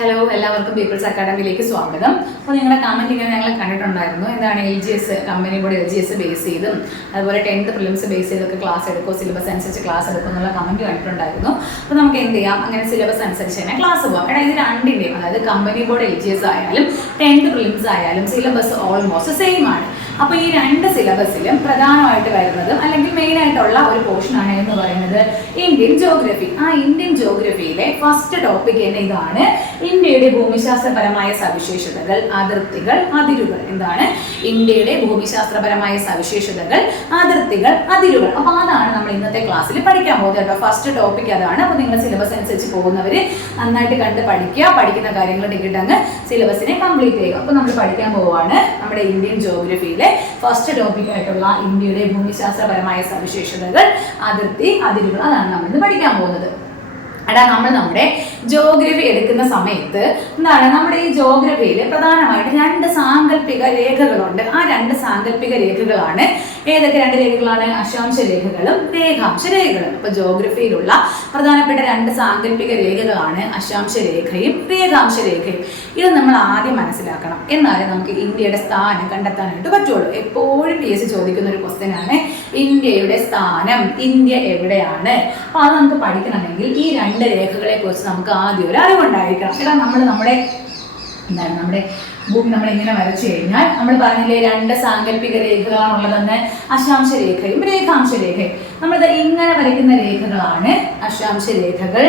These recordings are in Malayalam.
ഹലോ, എല്ലാവർക്കും പീപ്പിൾസ് അക്കാഡമിയിലേക്ക് സ്വാഗതം. അപ്പോൾ നിങ്ങളുടെ കമൻറ്റ് ഇങ്ങനെ ഞങ്ങൾ കണ്ടിട്ടുണ്ടായിരുന്നു. എന്താണ് LGS കമ്പനി കൂടെ LGS ബേസ് ചെയ്തും അതുപോലെ 10th പ്രിലിംസ് ബേസ് ചെയ്തൊക്കെ ക്ലാസ് എടുക്കും, സിലബസ് അനുസരിച്ച് ക്ലാസ് എടുക്കും എന്നുള്ള കമൻറ്റ് കണ്ടിട്ടുണ്ടായിരുന്നു. അപ്പോൾ നമുക്ക് എന്ത് ചെയ്യാം, അങ്ങനെ സിലബസ് അനുസരിച്ച് തന്നെ ക്ലാസ് പോകാം. ഇത് രണ്ടിൻ്റെയും, അതായത് കമ്പനി ബോർഡ് LGS ആയാലും 10th പ്രിലിംസ് ആയാലും സിലബസ് ഓൾമോസ്റ്റ് സെയിം ആണ്. അപ്പോൾ ഈ രണ്ട് സിലബസിലും പ്രധാനമായിട്ട് വരുന്നത് അല്ലെങ്കിൽ മെയിനായിട്ടുള്ള ഒരു പോർഷനാണ് എന്ന് പറയുന്നത് ഇന്ത്യൻ ജോഗ്രഫി. ആ ഇന്ത്യൻ ജോഗ്രഫിയിലെ ഫസ്റ്റ് ടോപ്പിക് തന്നെ ഇതാണ്, ഇന്ത്യയുടെ ഭൂമിശാസ്ത്രപരമായ സവിശേഷതകൾ, അതിർത്തികൾ, അതിരുകൾ. എന്താണ് ഇന്ത്യയുടെ ഭൂമിശാസ്ത്രപരമായ സവിശേഷതകൾ, അതിർത്തികൾ, അതിരുകൾ. അപ്പോൾ അതാണ് നമ്മൾ ഇന്നത്തെ ക്ലാസ്സിൽ പഠിക്കാൻ പോകുന്നത് കേട്ടോ. ഫസ്റ്റ് ടോപ്പിക് അതാണ്. അപ്പോൾ നിങ്ങൾ സിലബസ് അനുസരിച്ച് പോകുന്നവർ നന്നായിട്ട് കണ്ട് പഠിക്കുക, പഠിക്കുന്ന കാര്യങ്ങൾ ടിക്കറ്റ് അങ്ങ് സിലബസിനെ കംപ്ലീറ്റ് ചെയ്യുക. അപ്പോൾ നമ്മൾ പഠിക്കാൻ പോവുകയാണ് നമ്മുടെ ഇന്ത്യൻ ജോഗ്രഫിയിലെ ഫസ്റ്റ് ടോപ്പിക് ആയിട്ടുള്ള ഇന്ത്യയുടെ ഭൂമിശാസ്ത്രപരമായ സവിശേഷതകൾ, അതിർത്തി, അതിരുകൾ. അതാണ് നമ്മൾ ഇന്ന് പഠിക്കാൻ പോകുന്നത്. നമ്മൾ നമ്മുടെ ജോഗ്രഫി എടുക്കുന്ന സമയത്ത് എന്താണ്, നമ്മുടെ ഈ ജോഗ്രഫിയിൽ പ്രധാനമായിട്ട് രണ്ട് സാങ്കല്പിക രേഖകളുണ്ട്. ആ രണ്ട് സാങ്കല്പിക രേഖകളാണ് ഏതൊക്കെ രണ്ട് രേഖകളാണ്? അക്ഷാംശ രേഖകളും രേഖാംശ രേഖകളും. അപ്പൊ ജോഗ്രഫിയിലുള്ള പ്രധാനപ്പെട്ട രണ്ട് സാങ്കല്പിക രേഖകളാണ് അക്ഷാംശ രേഖയും രേഖാംശ രേഖയും. ഇത് നമ്മൾ ആദ്യം മനസ്സിലാക്കണം, എന്നാലേ നമുക്ക് ഇന്ത്യയുടെ സ്ഥാനം കണ്ടെത്താനായിട്ട് പറ്റുള്ളൂ. എപ്പോഴും PSC ചോദിക്കുന്ന ഒരു ക്വസ്റ്റ്യൻ ആണ് ഇന്ത്യയുടെ സ്ഥാനം, ഇന്ത്യ എവിടെയാണ്. അപ്പൊ അത് നമുക്ക് പഠിക്കണമെങ്കിൽ ഈ രണ്ട് രേഖകളെ കുറിച്ച് നമുക്ക് ആദ്യം ഒരു അറിവുണ്ടായിരിക്കണം. നമ്മുടെ ഭൂമി നമ്മൾ ഇങ്ങനെ വരച്ചു കഴിഞ്ഞാൽ നമ്മൾ പറഞ്ഞില്ലേ രണ്ട് സാങ്കല്പിക രേഖകളാണുള്ളതെന്ന്, അക്ഷാംശ രേഖയും രേഖാംശ രേഖയും. നമ്മളിത് ഇങ്ങനെ വരയ്ക്കുന്ന രേഖകളാണ് അക്ഷാംശ രേഖകൾ,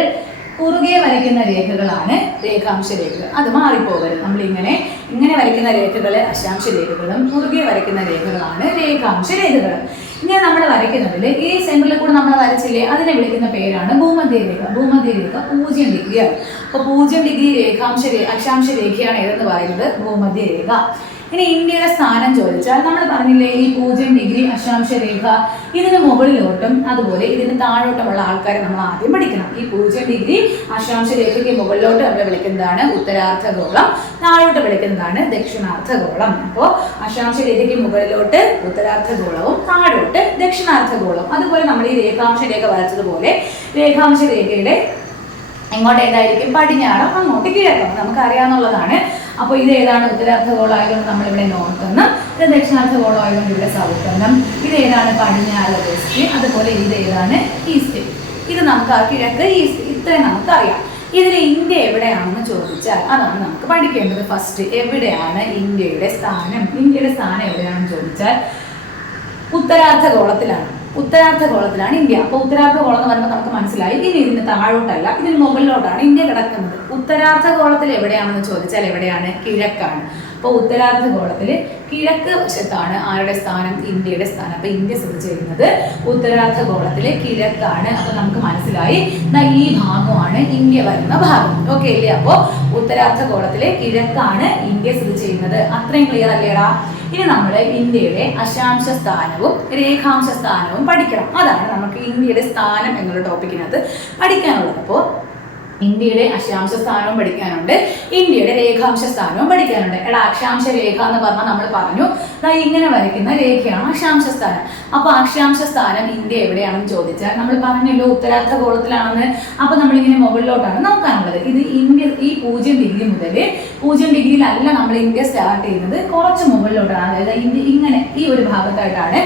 കുറുകെ വരയ്ക്കുന്ന രേഖകളാണ് രേഖാംശ രേഖകൾ. അത് മാറിപ്പോകരുത്. നമ്മൾ ഇങ്ങനെ വരയ്ക്കുന്ന രേഖകൾ അക്ഷാംശ രേഖകളും കുറുകെ വരയ്ക്കുന്ന രേഖകളാണ് രേഖാംശ രേഖകളും. ഇങ്ങനെ നമ്മൾ വരയ്ക്കുന്നതിൽ ഈ സെന്ററിൽ കൂടെ നമ്മൾ വരച്ചില്ലേ, അതിനെ വിളിക്കുന്ന പേരാണ് ഭൂമധ്യരേഖ. ഭൂമധ്യരേഖ 0 ഡിഗ്രിയാണ്. അപ്പോൾ 0 ഡിഗ്രി അക്ഷാംശ രേഖയാണ് ഏതെന്ന് പറയുന്നത് ഭൂമധ്യരേഖ. ഇനി ഇന്ത്യയുടെ സ്ഥാനം ചോദിച്ചാൽ നമ്മൾ പറഞ്ഞില്ലേ, ഈ 0 ഡിഗ്രി അക്ഷാംശ രേഖ ഇതിന് മുകളിലോട്ടും അതുപോലെ ഇതിന് താഴോട്ടുമുള്ള ആൾക്കാരെ നമ്മൾ ആദ്യം പഠിക്കണം. ഈ 0 ഡിഗ്രി അക്ഷാംശ രേഖയ്ക്ക് മുകളിലോട്ട് നമ്മൾ വിളിക്കുന്നതാണ് ഉത്തരാർദ്ധഗോളം, താഴോട്ട് വിളിക്കുന്നതാണ് ദക്ഷിണാർദ്ധഗോളം. അപ്പോൾ അക്ഷാംശ രേഖയ്ക്ക് മുകളിലോട്ട് ഉത്തരാർദ്ധഗോളവും താഴോട്ട് ദക്ഷിണാർദ്ധഗോളവും. അതുപോലെ നമ്മൾ ഈ രേഖാംശ രേഖ വരച്ചതുപോലെ രേഖാംശ രേഖയുടെ ഇങ്ങോട്ട് ഏതായിരിക്കും? പടിഞ്ഞാറും അങ്ങോട്ട് കിഴക്കും. നമുക്ക് അറിയാവുന്നതാണ്. അപ്പോൾ ഇത് ഏതാണ്? ഉത്തരാർദ്ധഗോളം ആയതുകൊണ്ട് നമ്മളിവിടെ നോർത്ത് എന്നും, ഇത് ദക്ഷിണാർദ്ധഗോളം ആയതുകൊണ്ട് ഇവിടെ സൗത്ത് എന്നും. ഇത് ഏതാണ്? പടിഞ്ഞാറ് വെസ്റ്റ്. അതുപോലെ ഇത് ഏതാണ്? ഈസ്റ്റ്. ഇത് നമുക്ക് കിഴക്ക്, ഈസ്റ്റ്, ഇത്രയും നമുക്കറിയാം. ഇതിൽ ഇന്ത്യ എവിടെയാണെന്ന് ചോദിച്ചാൽ അതാണ് നമുക്ക് പഠിക്കേണ്ടത്. ഫസ്റ്റ് എവിടെയാണ് ഇന്ത്യയുടെ സ്ഥാനം? ഇന്ത്യയുടെ സ്ഥാനം എവിടെയാണെന്ന് ചോദിച്ചാൽ ഉത്തരാർദ്ധഗോളത്തിലാണ്. ഉത്തരാർദ്ധഗോളത്തിലാണ് ഇന്ത്യ. അപ്പോൾ ഉത്തരാർദ്ധഗോളം എന്ന് പറയുമ്പോൾ നമുക്ക് മനസ്സിലായി, ഇനി ഇതിന് താഴോട്ടല്ല, ഇതിന് മുകളിലോട്ടാണ് ഇന്ത്യ കിടക്കുന്നത്. ഉത്തരാർദ്ധഗോളത്തിൽ എവിടെയാണെന്ന് ചോദിച്ചാൽ എവിടെയാണ്? കിഴക്കാണ്. അപ്പോൾ ഉത്തരാർദ്ധഗോളത്തിൽ കിഴക്ക് വശത്താണ് ആരുടെ സ്ഥാനം? ഇന്ത്യയുടെ സ്ഥാനം. അപ്പോൾ ഇന്ത്യ സ്ഥിതി ചെയ്യുന്നത് ഉത്തരാർദ്ധഗോളത്തിലെ കിഴക്കാണ്. അപ്പോൾ നമുക്ക് മനസ്സിലായി, ഈ ഭാഗമാണ് ഇന്ത്യ വരുന്ന ഭാഗം. ഓക്കെ അല്ലേ? അപ്പോൾ ഉത്തരാർദ്ധഗോളത്തിലെ കിഴക്കാണ് ഇന്ത്യ സ്ഥിതി ചെയ്യുന്നത്. അത്രയും ക്ലിയർ അല്ലേടാ? ഇനി നമ്മൾ ഇന്ത്യയുടെ അക്ഷാംശ സ്ഥാനവും രേഖാംശ സ്ഥാനവും പഠിക്കണം. അതാണ് നമുക്ക് ഇന്ത്യയുടെ സ്ഥാനം എന്നുള്ള ടോപ്പിക്കിനകത്ത് പഠിക്കാനുള്ളത്. അപ്പോൾ ഇന്ത്യയുടെ അക്ഷാംശ സ്ഥാനവും പഠിക്കാനുണ്ട്, ഇന്ത്യയുടെ രേഖാംശ സ്ഥാനവും പഠിക്കാനുണ്ട്. അക്ഷാംശ രേഖ എന്ന് പറഞ്ഞാൽ നമ്മൾ പറഞ്ഞു ഇങ്ങനെ വരയ്ക്കുന്ന രേഖയാണ് അക്ഷാംശ സ്ഥാനം. അപ്പോൾ അക്ഷാംശ സ്ഥാനം ഇന്ത്യ എവിടെയാണെന്ന് ചോദിച്ചാൽ നമ്മൾ പറഞ്ഞല്ലോ ഉത്തരാർദ്ധഗോളത്തിലാണെന്ന്. അപ്പോൾ നമ്മളിങ്ങനെ മുകളിലോട്ടാണ് നോക്കാനുള്ളത്. ഇത് ഇന്ത്യ ഈ 0 ഡിഗ്രി മുതൽ 0 ഡിഗ്രിയിലല്ല നമ്മൾ ഇന്ത്യ സ്റ്റാർട്ട് ചെയ്യുന്നത്, കുറച്ച് മുകളിലോട്ടാണ്. അതായത് ഇന്ത്യ ഇങ്ങനെ ഈ ഒരു ഭാഗത്തായിട്ടാണ്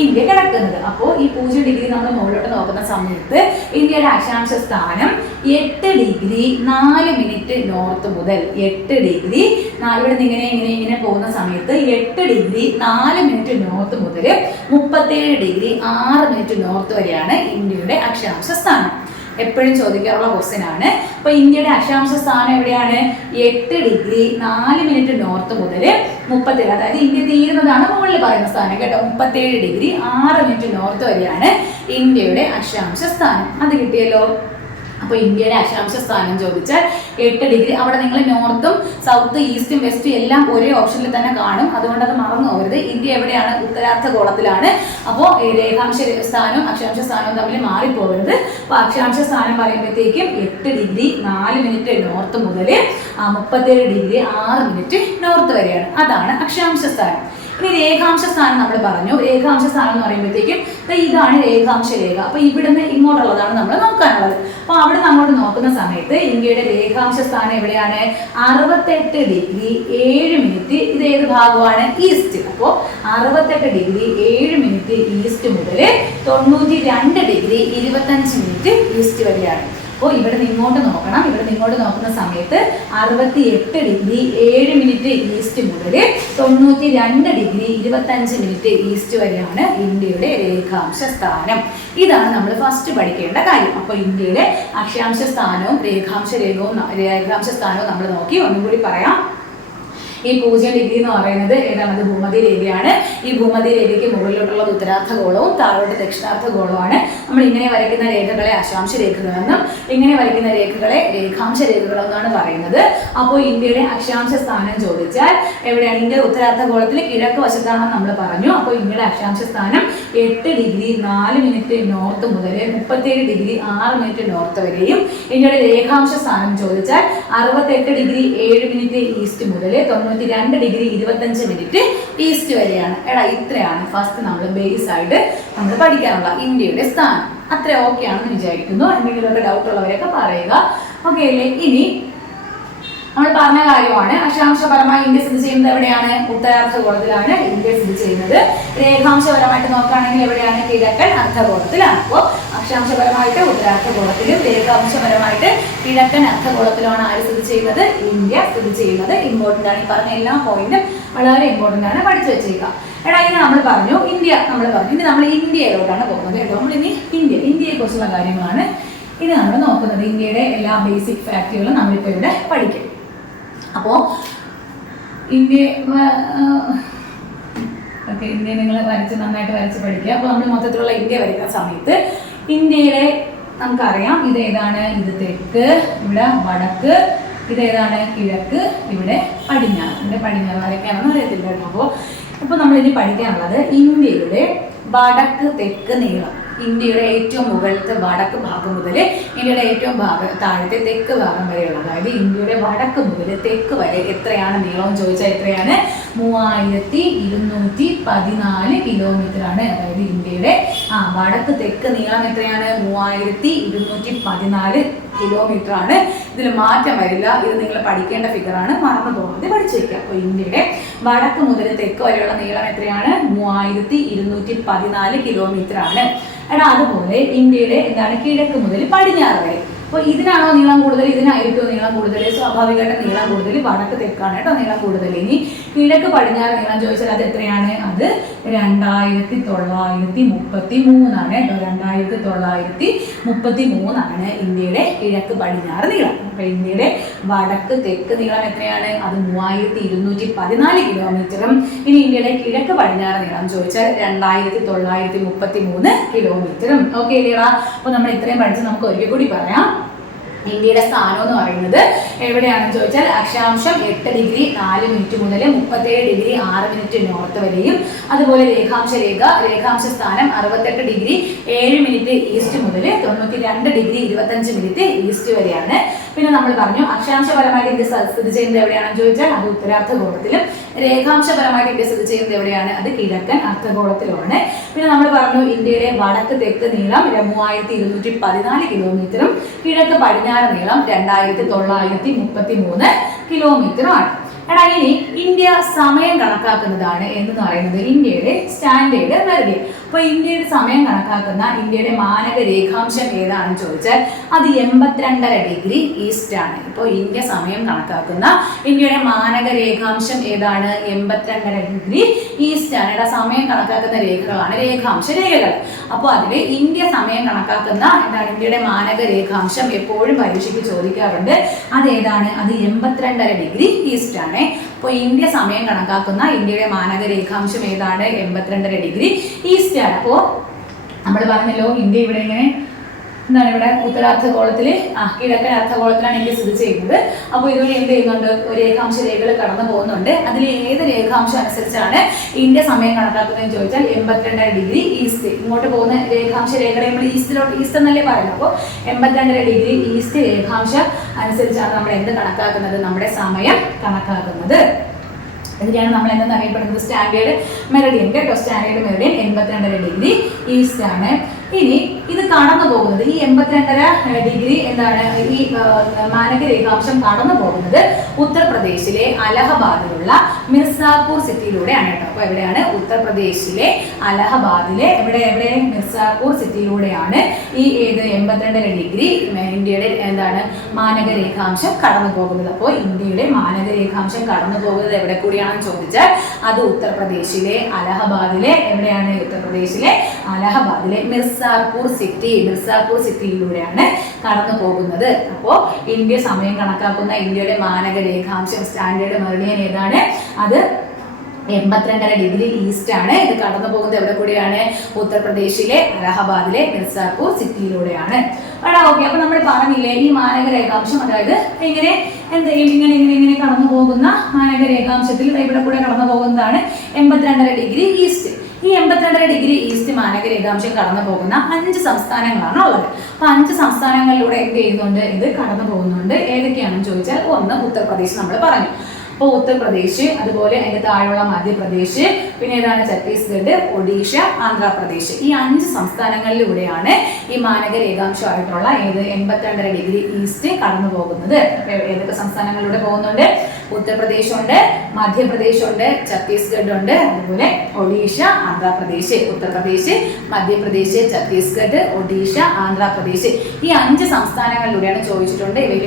ഇന്ത്യ കിടക്കുന്നത്. അപ്പോൾ ഈ 0 ഡിഗ്രി നമ്മൾ മുകളിലോട്ട് നോക്കുന്ന സമയത്ത് ഇന്ത്യയുടെ അക്ഷാംശ സ്ഥാനം 8 ഡിഗ്രി 4 മിനിറ്റ് നോർത്ത് മുതൽ 8 ഡിഗ്രി ഇവിടെ നിന്ന് ഇങ്ങനെ പോകുന്ന സമയത്ത് 8 ഡിഗ്രി 4 മിനിറ്റ് നോർത്ത് മുതൽ 37 ഡിഗ്രി 6 മിനിറ്റ് നോർത്ത് വരെയാണ് ഇന്ത്യയുടെ അക്ഷാംശ സ്ഥാനം. എപ്പോഴും ചോദിക്കാറുള്ള ക്വസ്റ്റ്യൻ ആണ്. അപ്പോൾ ഇന്ത്യയുടെ അക്ഷാംശ സ്ഥാനം എവിടെയാണ്? 8 ഡിഗ്രി 4 മിനിറ്റ് നോർത്ത് മുതൽ 37, അതായത് ഇന്ത്യ തീരുന്നതാണ് മുകളിൽ പറയുന്ന സ്ഥാനം കേട്ടോ. 37 ഡിഗ്രി 6 മിനിറ്റ് നോർത്ത് വരെയാണ് ഇന്ത്യയുടെ അക്ഷാംശ സ്ഥാനം. അത് കിട്ടിയല്ലോ. അപ്പോൾ ഇന്ത്യയുടെ അക്ഷാംശ സ്ഥാനം ചോദിച്ചാൽ 8 ഡിഗ്രി. അവിടെ നിങ്ങൾ നോർത്തും സൗത്ത് ഈസ്റ്റും വെസ്റ്റും എല്ലാം ഒരേ ഓപ്ഷനിൽ തന്നെ കാണും, അതുകൊണ്ട് അത് മറന്നു പോകരുത്. ഇന്ത്യ എവിടെയാണ്? ഉത്തരാർദ്ധഗോളത്തിലാണ്. അപ്പോൾ രേഖാംശ സ്ഥാനവും അക്ഷാംശ സ്ഥാനവും തമ്മിൽ മാറിപ്പോകരുത്. അപ്പോൾ അക്ഷാംശ സ്ഥാനം പറയുമ്പോഴത്തേക്കും 8 ഡിഗ്രി 4 മിനിറ്റ് നോർത്ത് മുതൽ 37 ഡിഗ്രി 6 മിനിറ്റ് നോർത്ത് വരെയാണ്. അതാണ് അക്ഷാംശ സ്ഥാനം. ഇനി രേഖാംശ സ്ഥാനം നമ്മൾ പറഞ്ഞു. രേഖാംശ സ്ഥാനം എന്ന് പറയുമ്പോഴത്തേക്കും ഇതാണ് രേഖാംശ രേഖ. അപ്പൊ ഇവിടുന്ന് ഇങ്ങോട്ടുള്ളതാണ് നമ്മൾ നോക്കാനുള്ളത്. അപ്പൊ അവിടെ അങ്ങോട്ട് നോക്കുന്ന സമയത്ത് ഇന്ത്യയുടെ രേഖാംശ സ്ഥാനം എവിടെയാണ്? 68 ഡിഗ്രി 7 മിനിറ്റ്. ഇത് ഏത് ഭാഗമാണ്? ഈസ്റ്റ്. അപ്പോൾ 68 ഡിഗ്രി 7 മിനിറ്റ് ഈസ്റ്റ് മുതൽ 92 ഡിഗ്രി 25 മിനിറ്റ് ഈസ്റ്റ് വരെയാണ്. അപ്പോൾ ഇവിടെ നിങ്ങോട്ട് നോക്കണം. ഇവിടെ നിങ്ങോട്ട് നോക്കുന്ന സമയത്ത് 68 ഡിഗ്രി 7 മിനിറ്റ് ഈസ്റ്റ് മുതൽ 92 ഡിഗ്രി 25 മിനിറ്റ് ഈസ്റ്റ് വരെയാണ് ഇന്ത്യയുടെ രേഖാംശ സ്ഥാനം. ഇതാണ് നമ്മൾ ഫസ്റ്റ് പഠിക്കേണ്ട കാര്യം. അപ്പോൾ ഇന്ത്യയുടെ അക്ഷാംശ സ്ഥാനവും രേഖാംശ സ്ഥാനവും നമ്മൾ നോക്കി. ഒന്നും കൂടി പറയാം. ഈ 0 ഡിഗ്രി എന്ന് പറയുന്നത് ഏതാണ്? അത് ഭൂമധ്യരേഖയാണ്. ഈ ഭൂമധ്യരേഖയ്ക്ക് മുകളിലോട്ടുള്ളത് ഉത്തരാർദ്ധഗോളവും താഴോട്ട് ദക്ഷിണാർദ്ധഗോളവുമാണ്. നമ്മൾ ഇങ്ങനെ വരയ്ക്കുന്ന രേഖകളെ അക്ഷാംശ രേഖകളെന്നും ഇങ്ങനെ വരയ്ക്കുന്ന രേഖകളെ രേഖാംശ രേഖകളെന്നാണ് പറയുന്നത്. അപ്പോൾ ഇന്ത്യയുടെ അക്ഷാംശ സ്ഥാനം ചോദിച്ചാൽ എവിടെയാണ്? ഇന്ത്യ ഉത്തരാർദ്ധഗോളത്തിൽ കിഴക്ക് വശത്താണെന്ന് നമ്മൾ പറഞ്ഞു. അപ്പോൾ ഇന്ത്യയുടെ അക്ഷാംശ സ്ഥാനം 8 ഡിഗ്രി 4 മിനിറ്റ് നോർത്ത് മുതൽ 37 ഡിഗ്രി 6 മിനിറ്റ് നോർത്ത് വരെയും. ഇന്ത്യയുടെ രേഖാംശ സ്ഥാനം ചോദിച്ചാൽ 68 ഡിഗ്രി 7 മിനിറ്റ് ഈസ്റ്റ് മുതൽ 92 ഡിഗ്രി 25 മിനിറ്റ് ഈസ്റ്റ് വരെയാണ്. ഇത്രയാണ് ഫസ്റ്റ് നമ്മൾ ബേസ് ആയിട്ട് നമ്മൾ പഠിക്കാനുള്ള ഇന്ത്യയുടെ സ്ഥാനം. അത്ര ഓക്കെ ആണെന്ന് വിചാരിക്കുന്നു. എന്തെങ്കിലുമൊക്കെ ഡൗട്ട് ഉള്ളവരൊക്കെ പറയുക. ഓക്കെ അല്ലേ? ഇനി നമ്മൾ പറഞ്ഞ കാര്യമാണ്, അക്ഷാംശപരമായി ഇന്ത്യ സ്ഥിതി ചെയ്യുന്നത് എവിടെയാണ്? ഉത്തരാർദ്ധഗോളത്തിലാണ് ഇന്ത്യ സ്ഥിതി ചെയ്യുന്നത്. രേഖാംശപരമായിട്ട് നോക്കുകയാണെങ്കിൽ എവിടെയാണ്? കിഴക്കൻ അർദ്ധഗോളത്തിലാണ്. അപ്പോൾ അക്ഷാംശപരമായിട്ട് ഉത്തരാർദ്ധഗോളത്തിലും രേഖാംശപരമായിട്ട് കിഴക്കൻ അർദ്ധഗോളത്തിലാണ് ആര് സ്ഥിതി ചെയ്യുന്നത്? ഇന്ത്യ സ്ഥിതി ചെയ്യുന്നത്. ഇമ്പോർട്ടൻ്റ് ആണ്. ഈ പറഞ്ഞ എല്ലാ പോയിന്റും വളരെ ഇമ്പോർട്ടൻ്റ് ആണ്, പഠിച്ചു വെച്ചേക്കുക. ഇനി നമ്മൾ പറഞ്ഞു ഇന്ത്യ, ഇനി നമ്മൾ ഇന്ത്യയിലോട്ടാണ് പോകുന്നത് കേട്ടോ. നമ്മൾ ഇനി ഇന്ത്യയെ കുറിച്ചുള്ള കാര്യങ്ങളാണ് ഇത് നമ്മൾ നോക്കുന്നത്. ഇന്ത്യയുടെ എല്ലാ ബേസിക് ഫാക്റ്റുകളും നമ്മളിപ്പോൾ ഇവിടെ പഠിക്കും. അപ്പോൾ ഇന്ത്യ നിങ്ങൾ നന്നായിട്ട് വരച്ച് പഠിക്കുക. അപ്പോൾ നമ്മൾ മൊത്തത്തിലുള്ള ഇന്ത്യ വരയ്ക്കുന്ന സമയത്ത് ഇന്ത്യയിലെ നമുക്കറിയാം ഇത് ഏതാണ്? ഇത് തെക്ക്, ഇവിടെ വടക്ക്, ഇതേതാണ്? കിഴക്ക്, ഇവിടെ പടിഞ്ഞാറ്. ഇവിടെ പടിഞ്ഞാറ് വരയ്ക്കാനൊന്നും അറിയത്തില്ല കേട്ടോ. അപ്പോൾ നമ്മളിനി പഠിക്കാനുള്ളത് ഇന്ത്യയുടെ വടക്ക് തെക്ക് നീളം. ഇന്ത്യയുടെ ഏറ്റവും മുകളിലത്തെ വടക്ക് ഭാഗം മുതൽ ഇന്ത്യയുടെ ഏറ്റവും താഴത്തെ തെക്ക് ഭാഗം വരെയുള്ള, അതായത് ഇന്ത്യയുടെ വടക്ക് മുതൽ തെക്ക് വരെ എത്രയാണ് നീളം ചോദിച്ചാൽ എത്രയാണ്? 3214 കിലോമീറ്റർ ആണ്. അതായത് ഇന്ത്യയുടെ വടക്ക് തെക്ക് നീളം എത്രയാണ്? 3214 കിലോമീറ്റർ ആണ്. ഇതിൽ മാറ്റം വരില്ല. ഇത് നിങ്ങൾ പഠിക്കേണ്ട ഫിഗറാണ്, മറന്നു പോകാതെ പഠിച്ചു വയ്ക്കുക. അപ്പോൾ ഇന്ത്യയുടെ വടക്ക് മുതൽ തെക്ക് വരെയുള്ള നീളം എത്രയാണ്? 3214 കിലോമീറ്റർ ആണ്. അതുപോലെ ഇന്ത്യയുടെ കിഴക്ക് മുതൽ പടിഞ്ഞാറ് വരെ. അപ്പോൾ ഇതിനാണോ നീളം കൂടുതൽ? ഇതിനായിരിക്കുമോ നീളം കൂടുതൽ? സ്വാഭാവികമായിട്ട് നീളം കൂടുതൽ വടക്ക് തെക്കാണ് കേട്ടോ നീളം കൂടുതൽ. ഇനി കിഴക്ക് പടിഞ്ഞാറ് നീളം ചോദിച്ചാൽ അത് എത്രയാണ്? അത് 2933 ആണ് കേട്ടോ. 2933 ആണ് ഇന്ത്യയുടെ കിഴക്ക് പടിഞ്ഞാറ് നീളം. അപ്പൊ ഇന്ത്യയുടെ വടക്ക് തെക്ക് നീളം എത്രയാണ്? അത് 3214 കിലോമീറ്ററും. ഇനി ഇന്ത്യയുടെ കിഴക്ക് പടിഞ്ഞാറ് നീളം ചോദിച്ചാൽ 2933 കിലോമീറ്ററും. ഓക്കെ ഇല്ലേടാ? അപ്പൊ നമ്മൾ ഇത്രയും പഠിച്ച് നമുക്ക് ഒരിക്കൽ കൂടി പറയാം. ഇന്ത്യയുടെ സ്ഥാനം എന്ന് പറയുന്നത് എവിടെയാണെന്ന് ചോദിച്ചാൽ അക്ഷാംശം 8 ഡിഗ്രി 4 മിനിറ്റ് മുതൽ 37 ഡിഗ്രി 6 മിനിറ്റ് നോർത്ത് വരെയും. അതുപോലെ രേഖാംശ സ്ഥാനം 68 ഡിഗ്രി 7 മിനിറ്റ് ഈസ്റ്റ് മുതൽ 92 ഡിഗ്രി 25 മിനിറ്റ് ഈസ്റ്റ് വരെയാണ്. പിന്നെ നമ്മൾ പറഞ്ഞു അക്ഷാംശപരമായിട്ട് ഇന്ത്യ സ്ഥിതി ചെയ്യുന്നത് എവിടെയാണെന്ന് ചോദിച്ചാൽ അത് ഉത്തരാർദ്ധഗോളത്തിലും, രേഖാംശപരമായിട്ട് ഇന്ത്യ സ്ഥിതി ചെയ്യുന്നത് എവിടെയാണ്? അത് കിഴക്കൻ അർദ്ധഗോളത്തിലുമാണ്. പിന്നെ നമ്മൾ പറഞ്ഞു ഇന്ത്യയുടെ വടക്ക് തെക്ക് നീളം 3214 കിലോമീറ്ററും കിഴക്ക് പടിഞ്ഞാറ് നീളം 2933 കിലോമീറ്ററുമാണ്. ഇനി ഇന്ത്യ സമയം കണക്കാക്കുന്നതാണ് എന്ന് പറയുന്നത് ഇന്ത്യയുടെ സ്റ്റാൻഡേർഡ് മെറിഡിയൻ. അപ്പോൾ ഇന്ത്യയുടെ സമയം കണക്കാക്കുന്ന ഇന്ത്യയുടെ മാനക രേഖാംശം ഏതാണെന്ന് ചോദിച്ചാൽ അത് 82.5 ഡിഗ്രി ഈസ്റ്റ് ആണ്. ഇപ്പോൾ ഇന്ത്യ സമയം കണക്കാക്കുന്ന ഇന്ത്യയുടെ മാനക രേഖാംശം ഏതാണ്? 82.5 ഡിഗ്രി ഈസ്റ്റ് ആണ്. സമയം കണക്കാക്കുന്ന രേഖകളാണ് രേഖാംശ രേഖകൾ. അപ്പോൾ അതിൽ ഇന്ത്യ സമയം കണക്കാക്കുന്ന ഇന്ത്യയുടെ മാനക രേഖാംശം എപ്പോഴും പരീക്ഷയ്ക്ക് ചോദിക്കാറുണ്ട്. അതേതാണ്? അത് 82.5 ഡിഗ്രി ഈസ്റ്റ് ആണ്. അപ്പോൾ ഇന്ത്യ സമയം കണക്കാക്കുന്ന ഇന്ത്യയുടെ മാനക രേഖാംശം ഏതാണ്? 82.5 ഡിഗ്രി ഈസ്റ്റ് ആണ്. അപ്പോൾ നമ്മൾ പറഞ്ഞല്ലോ ഇന്ത്യ ഇവിടെ ഇങ്ങനെ ഇവിടെ ഉത്തരാർദ്ധഗോളത്തിൽ കിഴക്കൻ അർദ്ധഗോളത്തിലാണ് ഇന്ത്യ സ്ഥിതി ചെയ്യുന്നത്. അപ്പോൾ ഇതുവഴി എന്ത് ചെയ്യുന്നുണ്ട്? രേഖാംശ രേഖകൾ കടന്നു പോകുന്നുണ്ട്. അതിൽ ഏത് രേഖാംശം അനുസരിച്ചാണ് ഇന്ത്യ സമയം കണക്കാക്കുന്നതെന്ന് ചോദിച്ചാൽ 82.5 ഡിഗ്രി ഈസ്റ്റ്. ഇങ്ങോട്ട് പോകുന്ന രേഖാംശ രേഖകളെ നമ്മൾ ഈസ്റ്റ് എന്നല്ലേ പറയുന്നത്. അപ്പോൾ 82.5 ഡിഗ്രി ഈസ്റ്റ് രേഖാംശം അനുസരിച്ചാണ് നമ്മൾ എന്ത് കണക്കാക്കുന്നത്? നമ്മുടെ സമയം കണക്കാക്കുന്നത്. ഇതിനെയാണ് നമ്മൾ എന്തെന്ന് അറിയപ്പെടുന്നത് സ്റ്റാൻഡേർഡ് മെറിഡിയൻ കേട്ടോ. സ്റ്റാൻഡേർഡ് മെറിഡിയൻ 82.5 ഡിഗ്രി ഈസ്റ്റ് ആണ്. ഇനി ഇത് കടന്നു പോകുന്നത് ഈ 82.5 ഡിഗ്രി എന്താണ് ഈ മാനക രേഖാംശം കടന്നു പോകുന്നത് ഉത്തർപ്രദേശിലെ അലഹബാദിലുള്ള മിർസാപൂർ സിറ്റിയിലൂടെയാണ് കേട്ടോ. അപ്പൊ എവിടെയാണ്? ഉത്തർപ്രദേശിലെ അലഹബാദിലെ എവിടെ മിർസാപൂർ സിറ്റിയിലൂടെയാണ് ഈ 82.5 ഡിഗ്രി ഇന്ത്യയുടെ എന്താണ് മാനക രേഖാംശം കടന്നു പോകുന്നത്. അപ്പോൾ ഇന്ത്യയുടെ മാനക രേഖാംശം കടന്നു പോകുന്നത് എവിടെ കൂടിയാണെന്ന് ചോദിച്ചാൽ അത് ഉത്തർപ്രദേശിലെ അലഹബാദിലെ എവിടെയാണ്? ഉത്തർപ്രദേശിലെ അലഹബാദിലെ മിർസാപൂർ സിറ്റിയിലൂടെയാണ് കടന്നു പോകുന്നത്. അപ്പോൾ ഇന്ത്യ സമയം കണക്കാക്കുന്ന ഇന്ത്യയുടെ മാനക രേഖാംശം സ്റ്റാൻഡേർഡ് മെറിഡിയൻ ഏതാണ്? അത് 82.5 ഡിഗ്രി ഈസ്റ്റ് ആണ്. ഇത് കടന്നു പോകുന്നത് എവിടെ കൂടിയാണ്? ഉത്തർപ്രദേശിലെ അലഹബാദിലെ മിർസാപൂർ സിറ്റിയിലൂടെയാണ്. ഓക്കെ. അപ്പൊ നമ്മൾ പറഞ്ഞില്ലേ ഈ മാനക രേഖാംശം, അതായത് ഇങ്ങനെ ഇങ്ങനെ കടന്നു പോകുന്ന മാനക രേഖാംശത്തിൽ ഇവിടെ കൂടെ കടന്നു പോകുന്നതാണ് 82.5 ഡിഗ്രി ഈസ്റ്റ്. ഈ 82.5 ഡിഗ്രി ഈസ്റ്റ് മാനക രേഖാംശം കടന്നു പോകുന്ന 5 സംസ്ഥാനങ്ങളാണ് ഉള്ളത്. അപ്പൊ 5 സംസ്ഥാനങ്ങളിലൂടെ എന്ത് ചെയ്യുന്നുണ്ട്? ഇത് കടന്നു പോകുന്നുണ്ട്. ഏതൊക്കെയാണെന്ന് ചോദിച്ചാൽ ഒന്ന് ഉത്തർപ്രദേശ് നമ്മൾ പറഞ്ഞു. അപ്പോൾ ഉത്തർപ്രദേശ്, അതുപോലെ അതിന്റെ താഴെയുള്ള മധ്യപ്രദേശ്, പിന്നെ ഏതാണ്? ഛത്തീസ്ഗഡ്, ഒഡീഷ, ആന്ധ്രാപ്രദേശ്. ഈ 5 സംസ്ഥാനങ്ങളിലൂടെയാണ് ഈ മാനക രേഖാംശമായിട്ടുള്ള 82.5 ഡിഗ്രി ഈസ്റ്റ് കടന്നു പോകുന്നത്. ഏതൊക്കെ സംസ്ഥാനങ്ങളിലൂടെ പോകുന്നുണ്ട്? ഉത്തർപ്രദേശ് ഉണ്ട്, മധ്യപ്രദേശ് ഉണ്ട്, ഛത്തീസ്ഗഡ് ഉണ്ട്, അതുപോലെ ഒഡീഷ, ആന്ധ്രാപ്രദേശ്. ഉത്തർപ്രദേശ്, മധ്യപ്രദേശ്, ഛത്തീസ്ഗഡ്, ഒഡീഷ, ആന്ധ്രാപ്രദേശ്. ഈ 5 സംസ്ഥാനങ്ങളിലൂടെയാണ് ചോദിച്ചിട്ടുണ്ട്. ഇവയിൽ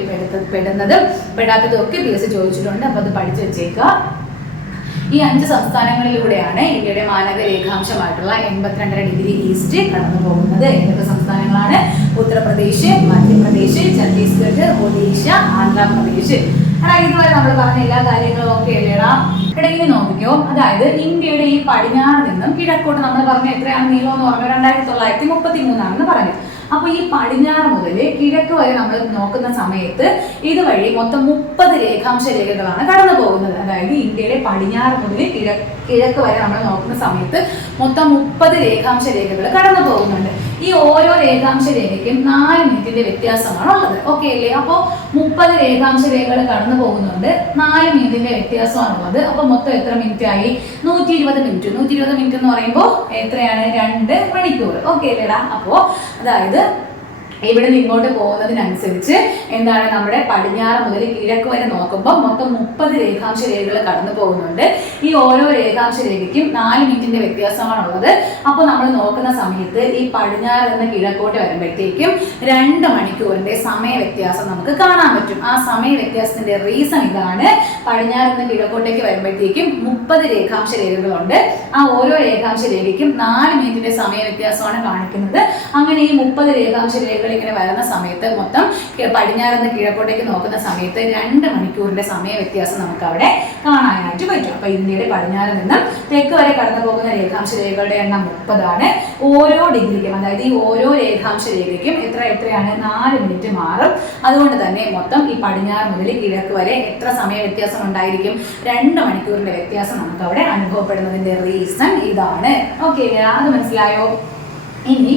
പെടുന്നതും പെടാത്തതും ഒക്കെ PS ചോദിച്ചിട്ടുണ്ട്. അപ്പൊ അത് പഠിച്ചു വെച്ചേക്കുക. ഈ 5 സംസ്ഥാനങ്ങളിലൂടെയാണ് ഇന്ത്യയുടെ മാനക രേഖാംശമായിട്ടുള്ള 82.5 ഡിഗ്രി ഈസ്റ്റ് കടന്നു പോകുന്നത്. ഏതൊക്കെ സംസ്ഥാനങ്ങളാണ്? ഉത്തർപ്രദേശ്, മധ്യപ്രദേശ്, ഛത്തീസ്ഗഡ്, ഒഡീഷ, ആന്ധ്രാപ്രദേശ്. ഇതുവരെ നമ്മൾ പറഞ്ഞ എല്ലാ കാര്യങ്ങളും ഓക്കെ അല്ലേടാ? ഇടയിൽ നോക്കിക്കോ. അതായത് ഇന്ത്യയുടെ ഈ പടിഞ്ഞാറ് നിന്നും കിഴക്കോട്ട് നമ്മൾ പറഞ്ഞു എത്രയാണ് നീളം എന്ന് പറഞ്ഞു? 2933 പറഞ്ഞു. അപ്പൊ ഈ പടിഞ്ഞാറ് മുതൽ കിഴക്ക് വരെ നമ്മൾ നോക്കുന്ന സമയത്ത് ഇതുവഴി മൊത്തം 30 രേഖാംശ രേഖകളാണ് കടന്നു പോകുന്നത്. അതായത് ഇന്ത്യയുടെ പടിഞ്ഞാറ് മുതൽ കിഴക്ക് വരെ നമ്മൾ നോക്കുന്ന സമയത്ത് മൊത്തം 30 രേഖാംശ രേഖകൾ കടന്നു പോകുന്നുണ്ട്. ഈ ഓരോ രേഖാംശ രേഖയ്ക്കും 4 മിനിറ്റിന്റെ വ്യത്യാസമാണ് ഉള്ളത്. ഓക്കെ അല്ലേ? അപ്പോൾ 30 രേഖാംശ രേഖകൾ കടന്നു പോകുന്നുണ്ട്, 4 മിനിറ്റിന്റെ വ്യത്യാസമാണ് ഉള്ളത്. അപ്പൊ മൊത്തം എത്ര മിനിറ്റ് ആയി? 120 മിനിറ്റ്. 120 മിനിറ്റ് എന്ന് പറയുമ്പോൾ എത്രയാണ്? 2 മണിക്കൂർ. ഓക്കെ അല്ലേടാ? അപ്പോ അതായത് ഇവിടെ നിന്ന് ഇങ്ങോട്ട് പോകുന്നതിനനുസരിച്ച് എന്താണ് നമ്മുടെ പടിഞ്ഞാറ് മുതൽ കിഴക്ക് വരെ നോക്കുമ്പോൾ മൊത്തം 30 രേഖാംശ രേഖകൾ കടന്നു പോകുന്നുണ്ട്. ഈ ഓരോ രേഖാംശ രേഖയ്ക്കും 4 മിനിറ്റിന്റെ വ്യത്യാസമാണുള്ളത്. അപ്പോൾ നമ്മൾ നോക്കുന്ന സമയത്ത് ഈ പടിഞ്ഞാറ് നിന്ന് കിഴക്കോട്ട് വരുമ്പോഴത്തേക്കും 2 മണിക്കൂറിന്റെ സമയ വ്യത്യാസം നമുക്ക് കാണാൻ പറ്റും. ആ സമയ വ്യത്യാസത്തിന്റെ റീസൺ ഇതാണ്. പടിഞ്ഞാറ് നിന്ന് കിഴക്കോട്ടേക്ക് വരുമ്പോഴത്തേക്കും 30 രേഖാംശ രേഖകളുണ്ട്. ആ ഓരോ രേഖാംശ രേഖയ്ക്കും 4 മിനിറ്റിന്റെ സമയ വ്യത്യാസമാണ് കാണിക്കുന്നത്. അങ്ങനെ ഈ 30 രേഖാംശ രേഖകൾ ഇങ്ങനെ വരുന്ന സമയത്ത് മൊത്തം പടിഞ്ഞാറ് നിന്ന് കിഴക്കോട്ടേക്ക് നോക്കുന്ന സമയത്ത് 2 മണിക്കൂറിന്റെ സമയ വ്യത്യാസം നമുക്ക് അവിടെ കാണാനായിട്ട് പറ്റും. അപ്പൊ ഇന്ത്യയുടെ പടിഞ്ഞാറ് നിന്നും തെക്ക് വരെ കടന്നു പോകുന്ന രേഖാംശ രേഖകളുടെ എണ്ണം 30 ആണ്. ഓരോ ഡിഗ്രിക്കും, അതായത് ഈ ഓരോ രേഖാംശ രേഖയ്ക്കും എത്രയാണ്? 4 മിനിറ്റ് മാറും. അതുകൊണ്ട് തന്നെ മൊത്തം ഈ പടിഞ്ഞാറ് മുതൽ കിഴക്ക് വരെ എത്ര സമയ വ്യത്യാസം ഉണ്ടായിരിക്കും? 2 മണിക്കൂറിന്റെ വ്യത്യാസം നമുക്ക് അവിടെ അനുഭവപ്പെടുന്നതിന്റെ റീസൺ ഇതാണ്. ഓക്കെ, അത് മനസ്സിലായോ? ഇനി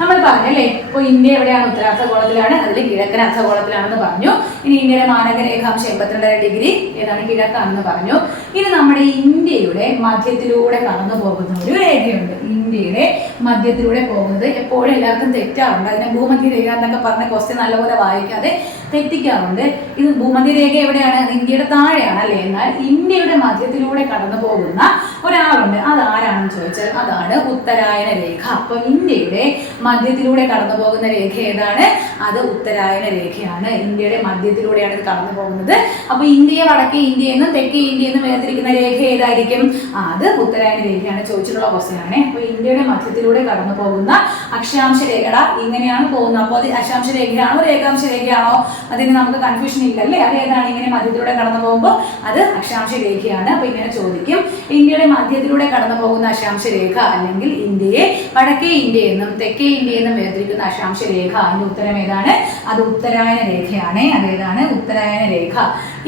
നമ്മൾ പറഞ്ഞല്ലേ, ഇപ്പോൾ ഇന്ത്യ എവിടെയാണ്? ഉത്തരാർദ്ധഗോളത്തിലാണ്, അതിൽ കിഴക്കൻ അർദ്ധഗോളത്തിലാണെന്ന് പറഞ്ഞു. ഇനി ഇന്ത്യയുടെ മാനക രേഖാംശം 82.5 ഡിഗ്രി ഏതാണ്? കിഴക്കാണെന്ന് പറഞ്ഞു. ഇനി നമ്മുടെ ഇന്ത്യയുടെ മധ്യത്തിലൂടെ കടന്നു പോകുന്ന ഒരു രേഖയുണ്ട്. ഇന്ത്യയുടെ മധ്യത്തിലൂടെ പോകുന്നത് എപ്പോഴും എല്ലാവർക്കും തെറ്റാറുണ്ട്. അതിനെ ഭൂമധ്യരേഖ എന്നൊക്കെ പറഞ്ഞ ക്വസ്റ്റ്യൻ നല്ലപോലെ വായിക്കാതെ തെറ്റിക്കാറുണ്ട്. ഇത് ഭൂമധ്യരേഖ എവിടെയാണ്? ഇന്ത്യയുടെ താഴെയാണ് അല്ലേ? എന്നാൽ ഇന്ത്യയുടെ മധ്യത്തിലൂടെ കടന്നു പോകുന്ന ഒരാളുണ്ട്. അതാരാണെന്ന് ചോദിച്ചാൽ അതാണ് ഉത്തരായന രേഖ. അപ്പൊ ഇന്ത്യയുടെ മധ്യത്തിലൂടെ കടന്നു പോകുന്ന രേഖ ഏതാണ്? അത് ഉത്തരായന രേഖയാണ്. ഇന്ത്യയുടെ മധ്യത്തിലൂടെയാണ് ഇത് കടന്നു പോകുന്നത്. അപ്പൊ ഇന്ത്യയെ വടക്കേ ഇന്ത്യയെന്നും തെക്കേ ഇന്ത്യയെന്നും വേർതിരിക്കുന്ന രേഖ ഏതായിരിക്കും? അത് ഉത്തരായന രേഖയാണ്. ചോദിച്ചിട്ടുള്ള ക്വസ്റ്റ്യൻ ആണ്. അപ്പൊ ഇന്ത്യയുടെ മധ്യത്തിലൂടെ കടന്നു പോകുന്ന അക്ഷാംശ രേഖ ഇങ്ങനെയാണ് പോകുന്നത്. അപ്പോൾ അത് അക്ഷാംശ രേഖയാണോ രേഖാംശ രേഖയാണോ? അതിന് നമുക്ക് കൺഫ്യൂഷൻ ഇല്ലല്ലേ? അത് ഏതാണ്? ഇങ്ങനെ മധ്യത്തിലൂടെ കടന്നു പോകുമ്പോൾ അത് അക്ഷാംശ രേഖയാണ്. അപ്പൊ ഇങ്ങനെ ചോദിക്കും, ഇന്ത്യയുടെ മധ്യത്തിലൂടെ കടന്നു പോകുന്ന അക്ഷാംശ രേഖ അല്ലെങ്കിൽ ഇന്ത്യയെ വടക്കേ ഇന്ത്യ എന്നും തെക്കേ ഇന്ത്യയിൽ നിന്ന് വേർതിരിക്കുന്ന അക്ഷാംശ രേഖ, അതിന്റെ ഉത്തരം ഏതാണ്? അത് ഉത്തരായന രേഖയാണ്. അതേതാണ്? ഉത്തരായന രേഖ.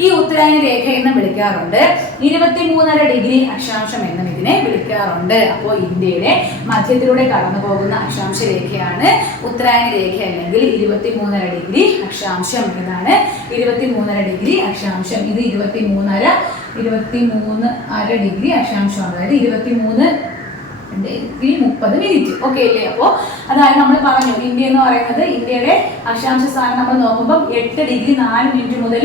ഈ ഉത്തരായന രേഖ എന്നും വിളിക്കാറുണ്ട്, 23.5 ഡിഗ്രി അക്ഷാംശം എന്നും ഇതിനെ വിളിക്കാറുണ്ട്. അപ്പോൾ ഇന്ത്യയുടെ മധ്യത്തിലൂടെ കടന്നു പോകുന്ന അക്ഷാംശ രേഖയാണ് ഉത്തരായന രേഖ, അല്ലെങ്കിൽ 23.5 ഡിഗ്രി അക്ഷാംശം. ഇതാണ് 23.5 ഡിഗ്രി അക്ഷാംശം. ഇത് 23.5 ഡിഗ്രി അക്ഷാംശമാണ്. അതായത് 30 ഓക്കെ അല്ലേ? അപ്പോൾ അതായത് നമ്മൾ പറഞ്ഞു ഇന്ത്യ എന്ന് പറയുന്നത്, ഇന്ത്യയുടെ അക്ഷാംശ സ്ഥാനം നമ്മൾ നോക്കുമ്പോൾ 8 ഡിഗ്രി 4 മിനിറ്റ് മുതൽ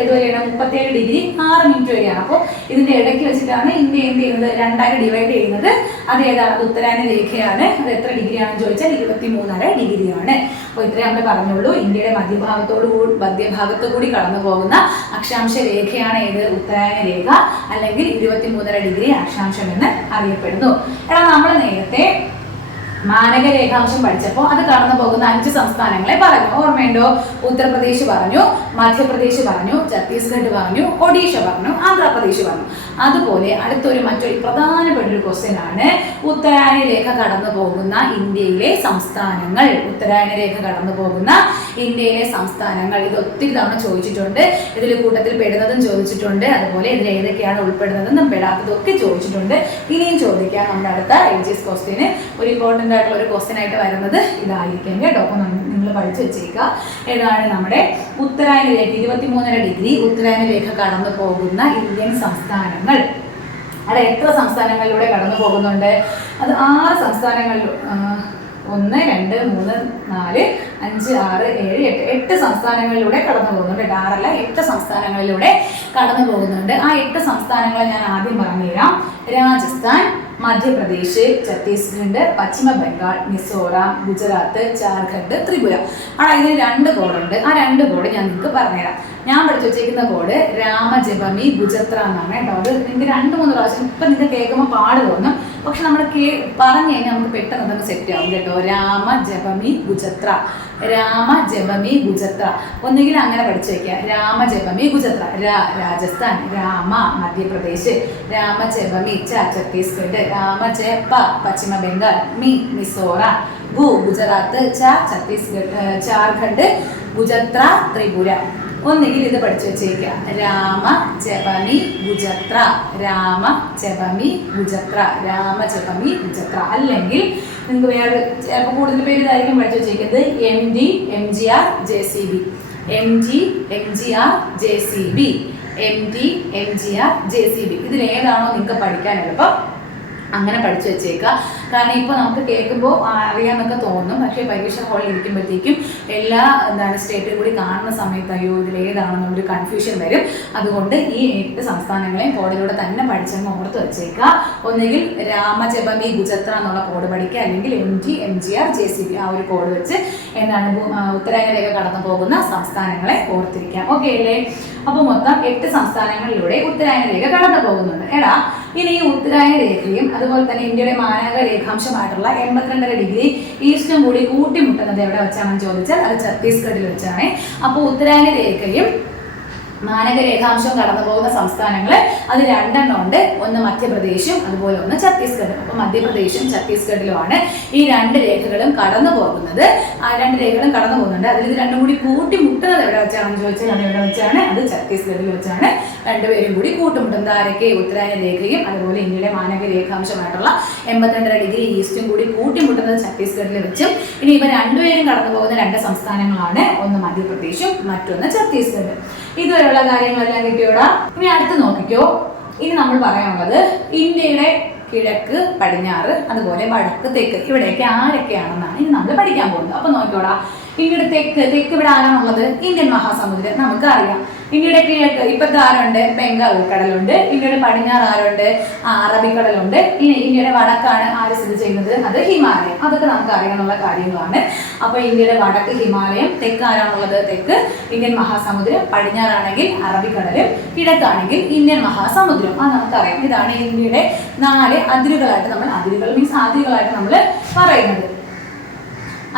ഏതുവരെയാണ്? 37 ഡിഗ്രി 6 മിനിറ്റ് വരെയാണ്. അപ്പോൾ ഇതിന്റെ ഇടയ്ക്ക് വെച്ചിട്ടാണ് ഇന്ത്യ എന്ത് ചെയ്യുന്നത്? രണ്ടായിട്ട് ഡിവൈഡ് ചെയ്യുന്നത്. അത് ഏതാണ്? അത് ഉത്തരായന രേഖയാണ്. അത് എത്ര ഡിഗ്രിയാണെന്ന് ചോദിച്ചാൽ 23.5 ഡിഗ്രിയാണ്. അപ്പോൾ ഇത്രയും നമ്മൾ പറഞ്ഞുള്ളൂ. ഇന്ത്യയുടെ മധ്യഭാഗത്തു കൂടി കടന്നു പോകുന്ന അക്ഷാംശ രേഖയാണ് ഏത്? ഉത്തരായന രേഖ, അല്ലെങ്കിൽ 23.5 ഡിഗ്രി അക്ഷാംശം എന്ന് അറിയപ്പെടുന്നു. നമ്മൾ നേരത്തെ മാനക രേഖാംശം പഠിച്ചപ്പോൾ അത് കടന്നു പോകുന്ന 5 സംസ്ഥാനങ്ങളെ പറഞ്ഞു. ഓർമ്മയുണ്ടോ? ഉത്തർപ്രദേശ് പറഞ്ഞു, മധ്യപ്രദേശ് പറഞ്ഞു, ഛത്തീസ്ഗഡ് പറഞ്ഞു, ഒഡീഷ പറഞ്ഞു, ആന്ധ്രാപ്രദേശ് പറഞ്ഞു. അതുപോലെ മറ്റൊരു പ്രധാനപ്പെട്ട ഒരു ക്വസ്റ്റ്യൻ ആണ് ഉത്തരായന രേഖ കടന്നു പോകുന്ന ഇന്ത്യയിലെ സംസ്ഥാനങ്ങൾ. ഉത്തരായന രേഖ കടന്നു പോകുന്ന ഇന്ത്യയിലെ സംസ്ഥാനങ്ങൾ ഇത് ഒത്തിരി തവണ ചോദിച്ചിട്ടുണ്ട്. ഇതിൽ കൂട്ടത്തിൽ പെടുന്നതും ചോദിച്ചിട്ടുണ്ട്, അതുപോലെ ഇതിൽ ഏതൊക്കെയാണ് ഉൾപ്പെടുന്നതെന്നും പെടാത്തതും ഒക്കെ ചോദിച്ചിട്ടുണ്ട്. ഇനിയും ചോദിക്കാം. നമ്മുടെ അടുത്ത LGS ക്വസ്റ്റ്യന് ഒരു ഇമ്പോർട്ടൻ്റ് ആയിട്ടുള്ള ഒരു ക്വസ്റ്റ്യൻ ആയിട്ട് വരുന്നത് ഇതായിരിക്കും കേട്ടോ. അപ്പോൾ നിങ്ങൾ പഠിച്ചു വെച്ചേക്കുക. ഏതാണ്? നമ്മുടെ ഉത്തരായന രേഖ 23.5 ഡിഗ്രി ഉത്തരായന രേഖ കടന്നു പോകുന്ന ഇന്ത്യൻ സംസ്ഥാനങ്ങൾ. അവിടെ എത്ര സംസ്ഥാനങ്ങളിലൂടെ കടന്നു പോകുന്നുണ്ട്? അത് 6 സംസ്ഥാനങ്ങളിൽ, 1, 2, 3, 4, 5, 6, 7, 8 സംസ്ഥാനങ്ങളിലൂടെ കടന്നു പോകുന്നുണ്ട്. 6 അല്ല, 8 സംസ്ഥാനങ്ങളിലൂടെ കടന്നു പോകുന്നുണ്ട്. ആ 8 സംസ്ഥാനങ്ങളെ ഞാൻ ആദ്യം പറഞ്ഞുതരാം. രാജസ്ഥാൻ, മധ്യപ്രദേശ്, ഛത്തീസ്ഗഡ്, പശ്ചിമ ബംഗാൾ, മിസോറാം, ഗുജറാത്ത്, ജാർഖണ്ഡ്, ത്രിപുര. ഇതിന് 2 കോഡുണ്ട്. ആ 2 കോഡ് ഞാൻ നിങ്ങൾക്ക് പറഞ്ഞുതരാം. ഞാൻ പഠിച്ചു വെച്ചേക്കുന്ന കോഡ് രാമജപമി ഗുജത്ര എന്നാണ് കേട്ടോ. അത് നിങ്ങൾക്ക് 2-3 പ്രാവശ്യം ഇപ്പം നിങ്ങൾക്ക് കേൾക്കുമ്പോൾ പാട് തോന്നും, പക്ഷെ നമ്മൾ പറഞ്ഞു കഴിഞ്ഞാൽ നമുക്ക് പെട്ടെന്ന് അതൊന്ന് സെറ്റ് ആവും കേട്ടോ. രാമജപമി ഗുജത്ര, രാമജപമി ഗുജത്ര. ഒന്നുകിൽ അങ്ങനെ പഠിച്ചു വയ്ക്കുക, രാമജപമി ഗുജത്ര. രാജസ്ഥാൻ, രാമ മധ്യപ്രദേശ്, രാമജപമി ഛത്തീസ്ഗഡ്, രാമജപ പശ്ചിമ ബംഗാൾ, മിസോറാം, ഗുജറാത്ത്, ഛത്തീസ്ഗഡ്, ജാർഖണ്ഡ്, ഗുജത്ര, ത്രിപുര. ഒന്നുകിൽ ഇത് പഠിച്ചു വെച്ചേക്കുക, രാമജപമി ഗുജത്ര, രാമജപമി ഗുജത്ര, രാമജപമി ഗുജത്ര. അല്ലെങ്കിൽ നിങ്ങൾക്ക് വേറെ ചിലപ്പോൾ കൂടുതൽ പേര് ഇതായിരിക്കും പഠിച്ചു വെച്ചേക്കുന്നത് MD MGR JCB, MG MGR JCB, MD MGR JCB. ഇതിലേതാണോ നിങ്ങൾക്ക് പഠിക്കാൻ എളുപ്പം അങ്ങനെ പഠിച്ചു വെച്ചേക്കുക. കാരണം ഇപ്പോൾ നമുക്ക് കേൾക്കുമ്പോൾ അറിയാമെന്നൊക്കെ തോന്നും, പക്ഷേ പരീക്ഷ ഹാളിൽ ഇരിക്കുമ്പോഴത്തേക്കും എല്ലാ സ്റ്റേറ്റും കൂടി കാണുന്ന സമയത്ത് അയ്യോ ഇതിലേതാണെന്നുള്ളൊരു കൺഫ്യൂഷൻ വരും. അതുകൊണ്ട് ഈ 8 സംസ്ഥാനങ്ങളെയും കോഡിലൂടെ തന്നെ പഠിച്ചെന്ന് ഓർത്ത് വെച്ചേക്കുക. ഒന്നുകിൽ രാമജപമി ഗുജത്ര എന്നുള്ള കോഡ് പഠിക്കുക, അല്ലെങ്കിൽ MG MGR JCB ആ ഒരു കോഡ് വെച്ച് ഉത്തരായന രേഖ കടന്നു പോകുന്ന സംസ്ഥാനങ്ങളെ ഓർത്തിരിക്കാം. ഓക്കെ അല്ലേ? അപ്പോൾ മൊത്തം 8 സംസ്ഥാനങ്ങളിലൂടെ ഉത്തരായന രേഖ കടന്നു പോകുന്നുണ്ട്. ഇനി ഈ ഉത്തരായന രേഖയും അതുപോലെ തന്നെ ഇന്ത്യയുടെ മാനക രേഖാംശമായിട്ടുള്ള 82.5 ഡിഗ്രി ഈസ്റ്റും കൂടി കൂട്ടിമുട്ടുന്നത് എവിടെ വെച്ചാണെന്ന് ചോദിച്ചാൽ അത് ഛത്തീസ്ഗഡിൽ വെച്ചാണ്. അപ്പോൾ ഉത്തരായന രേഖയും മാനക രേഖാംശവും കടന്നു പോകുന്ന സംസ്ഥാനങ്ങൾ അത് 2 ഉണ്ട്. ഒന്ന് മധ്യപ്രദേശും അതുപോലെ ഒന്ന് ഛത്തീസ്ഗഡും. അപ്പോൾ മധ്യപ്രദേശും ഛത്തീസ്ഗഡിലുമാണ് ഈ 2 രേഖകളും കടന്നു പോകുന്നത്. ആ 2 രേഖകളും കടന്നു പോകുന്നുണ്ട്. അതിൽ ഇത് 2 കൂടി കൂട്ടിമുട്ടുന്നത് എവിടെ വെച്ചാണെന്ന് ചോദിച്ചാൽ അത് എവിടെ വെച്ചാണ്? അത് ഛത്തീസ്ഗഡിൽ വെച്ചാണ്. 2 പേരും കൂടി കൂട്ടിമുട്ടുന്നത് ആരൊക്കെ? ഉത്തരായന രേഖയും അതുപോലെ ഇന്ത്യയുടെ മാനക രേഖാംശമായിട്ടുള്ള 82.5 ഡിഗ്രി ഈസ്റ്റും കൂടി കൂട്ടിമുട്ടുന്നത് ഛത്തീസ്ഗഡിൽ വെച്ചും. ഇനി ഇവർ 2 പേരും കടന്നു പോകുന്ന 2 സംസ്ഥാനങ്ങളാണ്, ഒന്ന് മധ്യപ്രദേശും മറ്റൊന്ന് ഛത്തീസ്ഗഡും. ഇതുവരെയുള്ള കാര്യങ്ങളെല്ലാം കിട്ടിയോടാ. ഇനി അടുത്ത് നോക്കിക്കോ. ഇനി നമ്മൾ പറയാനുള്ളത് ഇന്ത്യയുടെ കിഴക്ക്, പടിഞ്ഞാറ്, അതുപോലെ വടക്ക്, തെക്ക് ഇവിടെയൊക്കെ ആരൊക്കെയാണെന്നാണ് ഇനി നമ്മൾ പഠിക്കാൻ പോകുന്നത്. അപ്പൊ നോക്കിയോടാ, ഇന്ത്യയുടെ തെക്ക് ഇവിടെ ആരാണുള്ളത്? ഇന്ത്യൻ മഹാസമുദ്രം നമുക്കറിയാം. ഇന്ത്യയുടെ കിഴക്ക് ഇപ്പത്തെ ആരുണ്ട്? ബംഗാൾ ഉൾക്കടലുണ്ട്. ഇന്ത്യയുടെ പടിഞ്ഞാറ് ആരുണ്ട്? അറബിക്കടലുണ്ട്. ഇനി ഇന്ത്യയുടെ വടക്കാണ് ആര് സ്ഥിതി ചെയ്യുന്നത്? അത് ഹിമാലയം. അതൊക്കെ നമുക്ക് അറിയാനുള്ള കാര്യങ്ങളാണ്. അപ്പൊ ഇന്ത്യയുടെ വടക്ക് ഹിമാലയം, തെക്ക് ആരാണുള്ളത്? തെക്ക് ഇന്ത്യൻ മഹാസമുദ്രം, പടിഞ്ഞാറാണെങ്കിൽ അറബിക്കടലും, കിഴക്കാണെങ്കിൽ ഇന്ത്യൻ മഹാസമുദ്രം. അത് നമുക്കറിയാം. ഇതാണ് ഇന്ത്യയുടെ 4 അതിരുകളായിട്ട് നമ്മൾ പറയുന്നത്.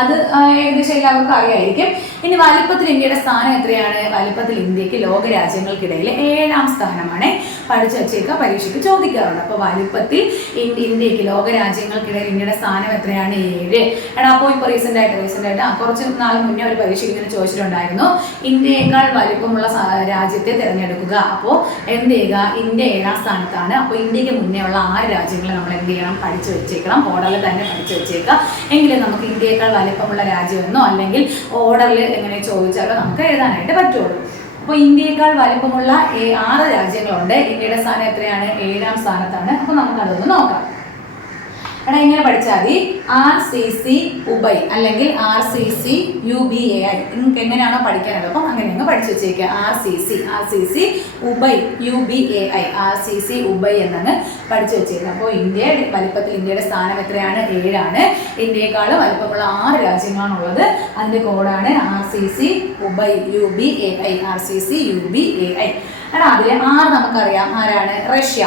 അത് ഏകദേശം എല്ലാവർക്കും അറിയായിരിക്കും. ഇനി വലിപ്പത്തിൽ ഇന്ത്യയുടെ സ്ഥാനം എത്രയാണ്? വലിപ്പത്തിൽ ഇന്ത്യക്ക് ലോകരാജ്യങ്ങൾക്കിടയിൽ 7ാം സ്ഥാനമാണ്. പഠിച്ചു വെച്ചേക്കുക, പരീക്ഷയ്ക്ക് ചോദിക്കാറുണ്ട്. അപ്പോൾ വലിപ്പത്തിൽ ഇന്ത്യക്ക് ലോകരാജ്യങ്ങൾക്കിടയിൽ ഇന്ത്യയുടെ സ്ഥാനം എത്രയാണ്? 7. എടാ അപ്പോൾ ഇപ്പോൾ റീസെന്റ് ആയിട്ട് കുറച്ച് നാൾ മുന്നേ ഒരു പരീക്ഷയ്ക്ക് ഇങ്ങനെ ചോദിച്ചിട്ടുണ്ടായിരുന്നു, ഇന്ത്യയേക്കാൾ വലിപ്പമുള്ള രാജ്യത്തെ തിരഞ്ഞെടുക്കുക. അപ്പോൾ എന്ത് ചെയ്യുക? ഇന്ത്യ 7ാം സ്ഥാനത്താണ്. അപ്പോൾ ഇന്ത്യക്ക് മുന്നേ ഉള്ള 6 രാജ്യങ്ങളെ നമ്മൾ എന്ത് ചെയ്യണം? പഠിച്ചു വെച്ചേക്കണം. ഓർഡറിൽ തന്നെ പഠിച്ചു വെച്ചേക്കുക. എങ്കിലും നമുക്ക് ഇന്ത്യയേക്കാൾ വലിപ്പമുള്ള രാജ്യമെന്നോ അല്ലെങ്കിൽ ഓർഡറിൽ എങ്ങനെ ചോദിച്ചാലോ നമുക്ക് എഴുതാനായിട്ട് പറ്റുള്ളൂ. അപ്പോൾ ഇന്ത്യയേക്കാൾ വലിപ്പമുള്ള 6 രാജ്യങ്ങളുണ്ട്. ഇന്ത്യയുടെ സ്ഥാനം എത്രയാണ്? 7ാം സ്ഥാനത്താണ്. അപ്പോൾ നമുക്കതൊന്ന് നോക്കാം. എടാ ഇങ്ങനെ പഠിച്ചാൽ മതി, RCC ഉബൈ അല്ലെങ്കിൽ RCC UBAI. നിങ്ങൾക്ക് എങ്ങനെയാണോ പഠിക്കാനുള്ളത് അപ്പം അങ്ങനെ അങ്ങ് പഠിച്ചു വെച്ചേക്കുക. RCC ഉബൈ UBAI, RCC ഉബൈ എന്നങ്ങ് പഠിച്ചു വെച്ചേക്കുക. അപ്പോൾ ഇന്ത്യയുടെ വലിപ്പത്തിൽ ഇന്ത്യയുടെ സ്ഥാനം എത്രയാണ്? 7ആണ്. ഇന്ത്യയെക്കാളും വലിപ്പമുള്ള 6 രാജ്യങ്ങളാണുള്ളത്. അതിൻ്റെ കോഡാണ് RCC ഉബൈ UBAI, RCC UBAI. എടാ അതിലെ 6 നമുക്കറിയാം. ആരാണ്? റഷ്യ.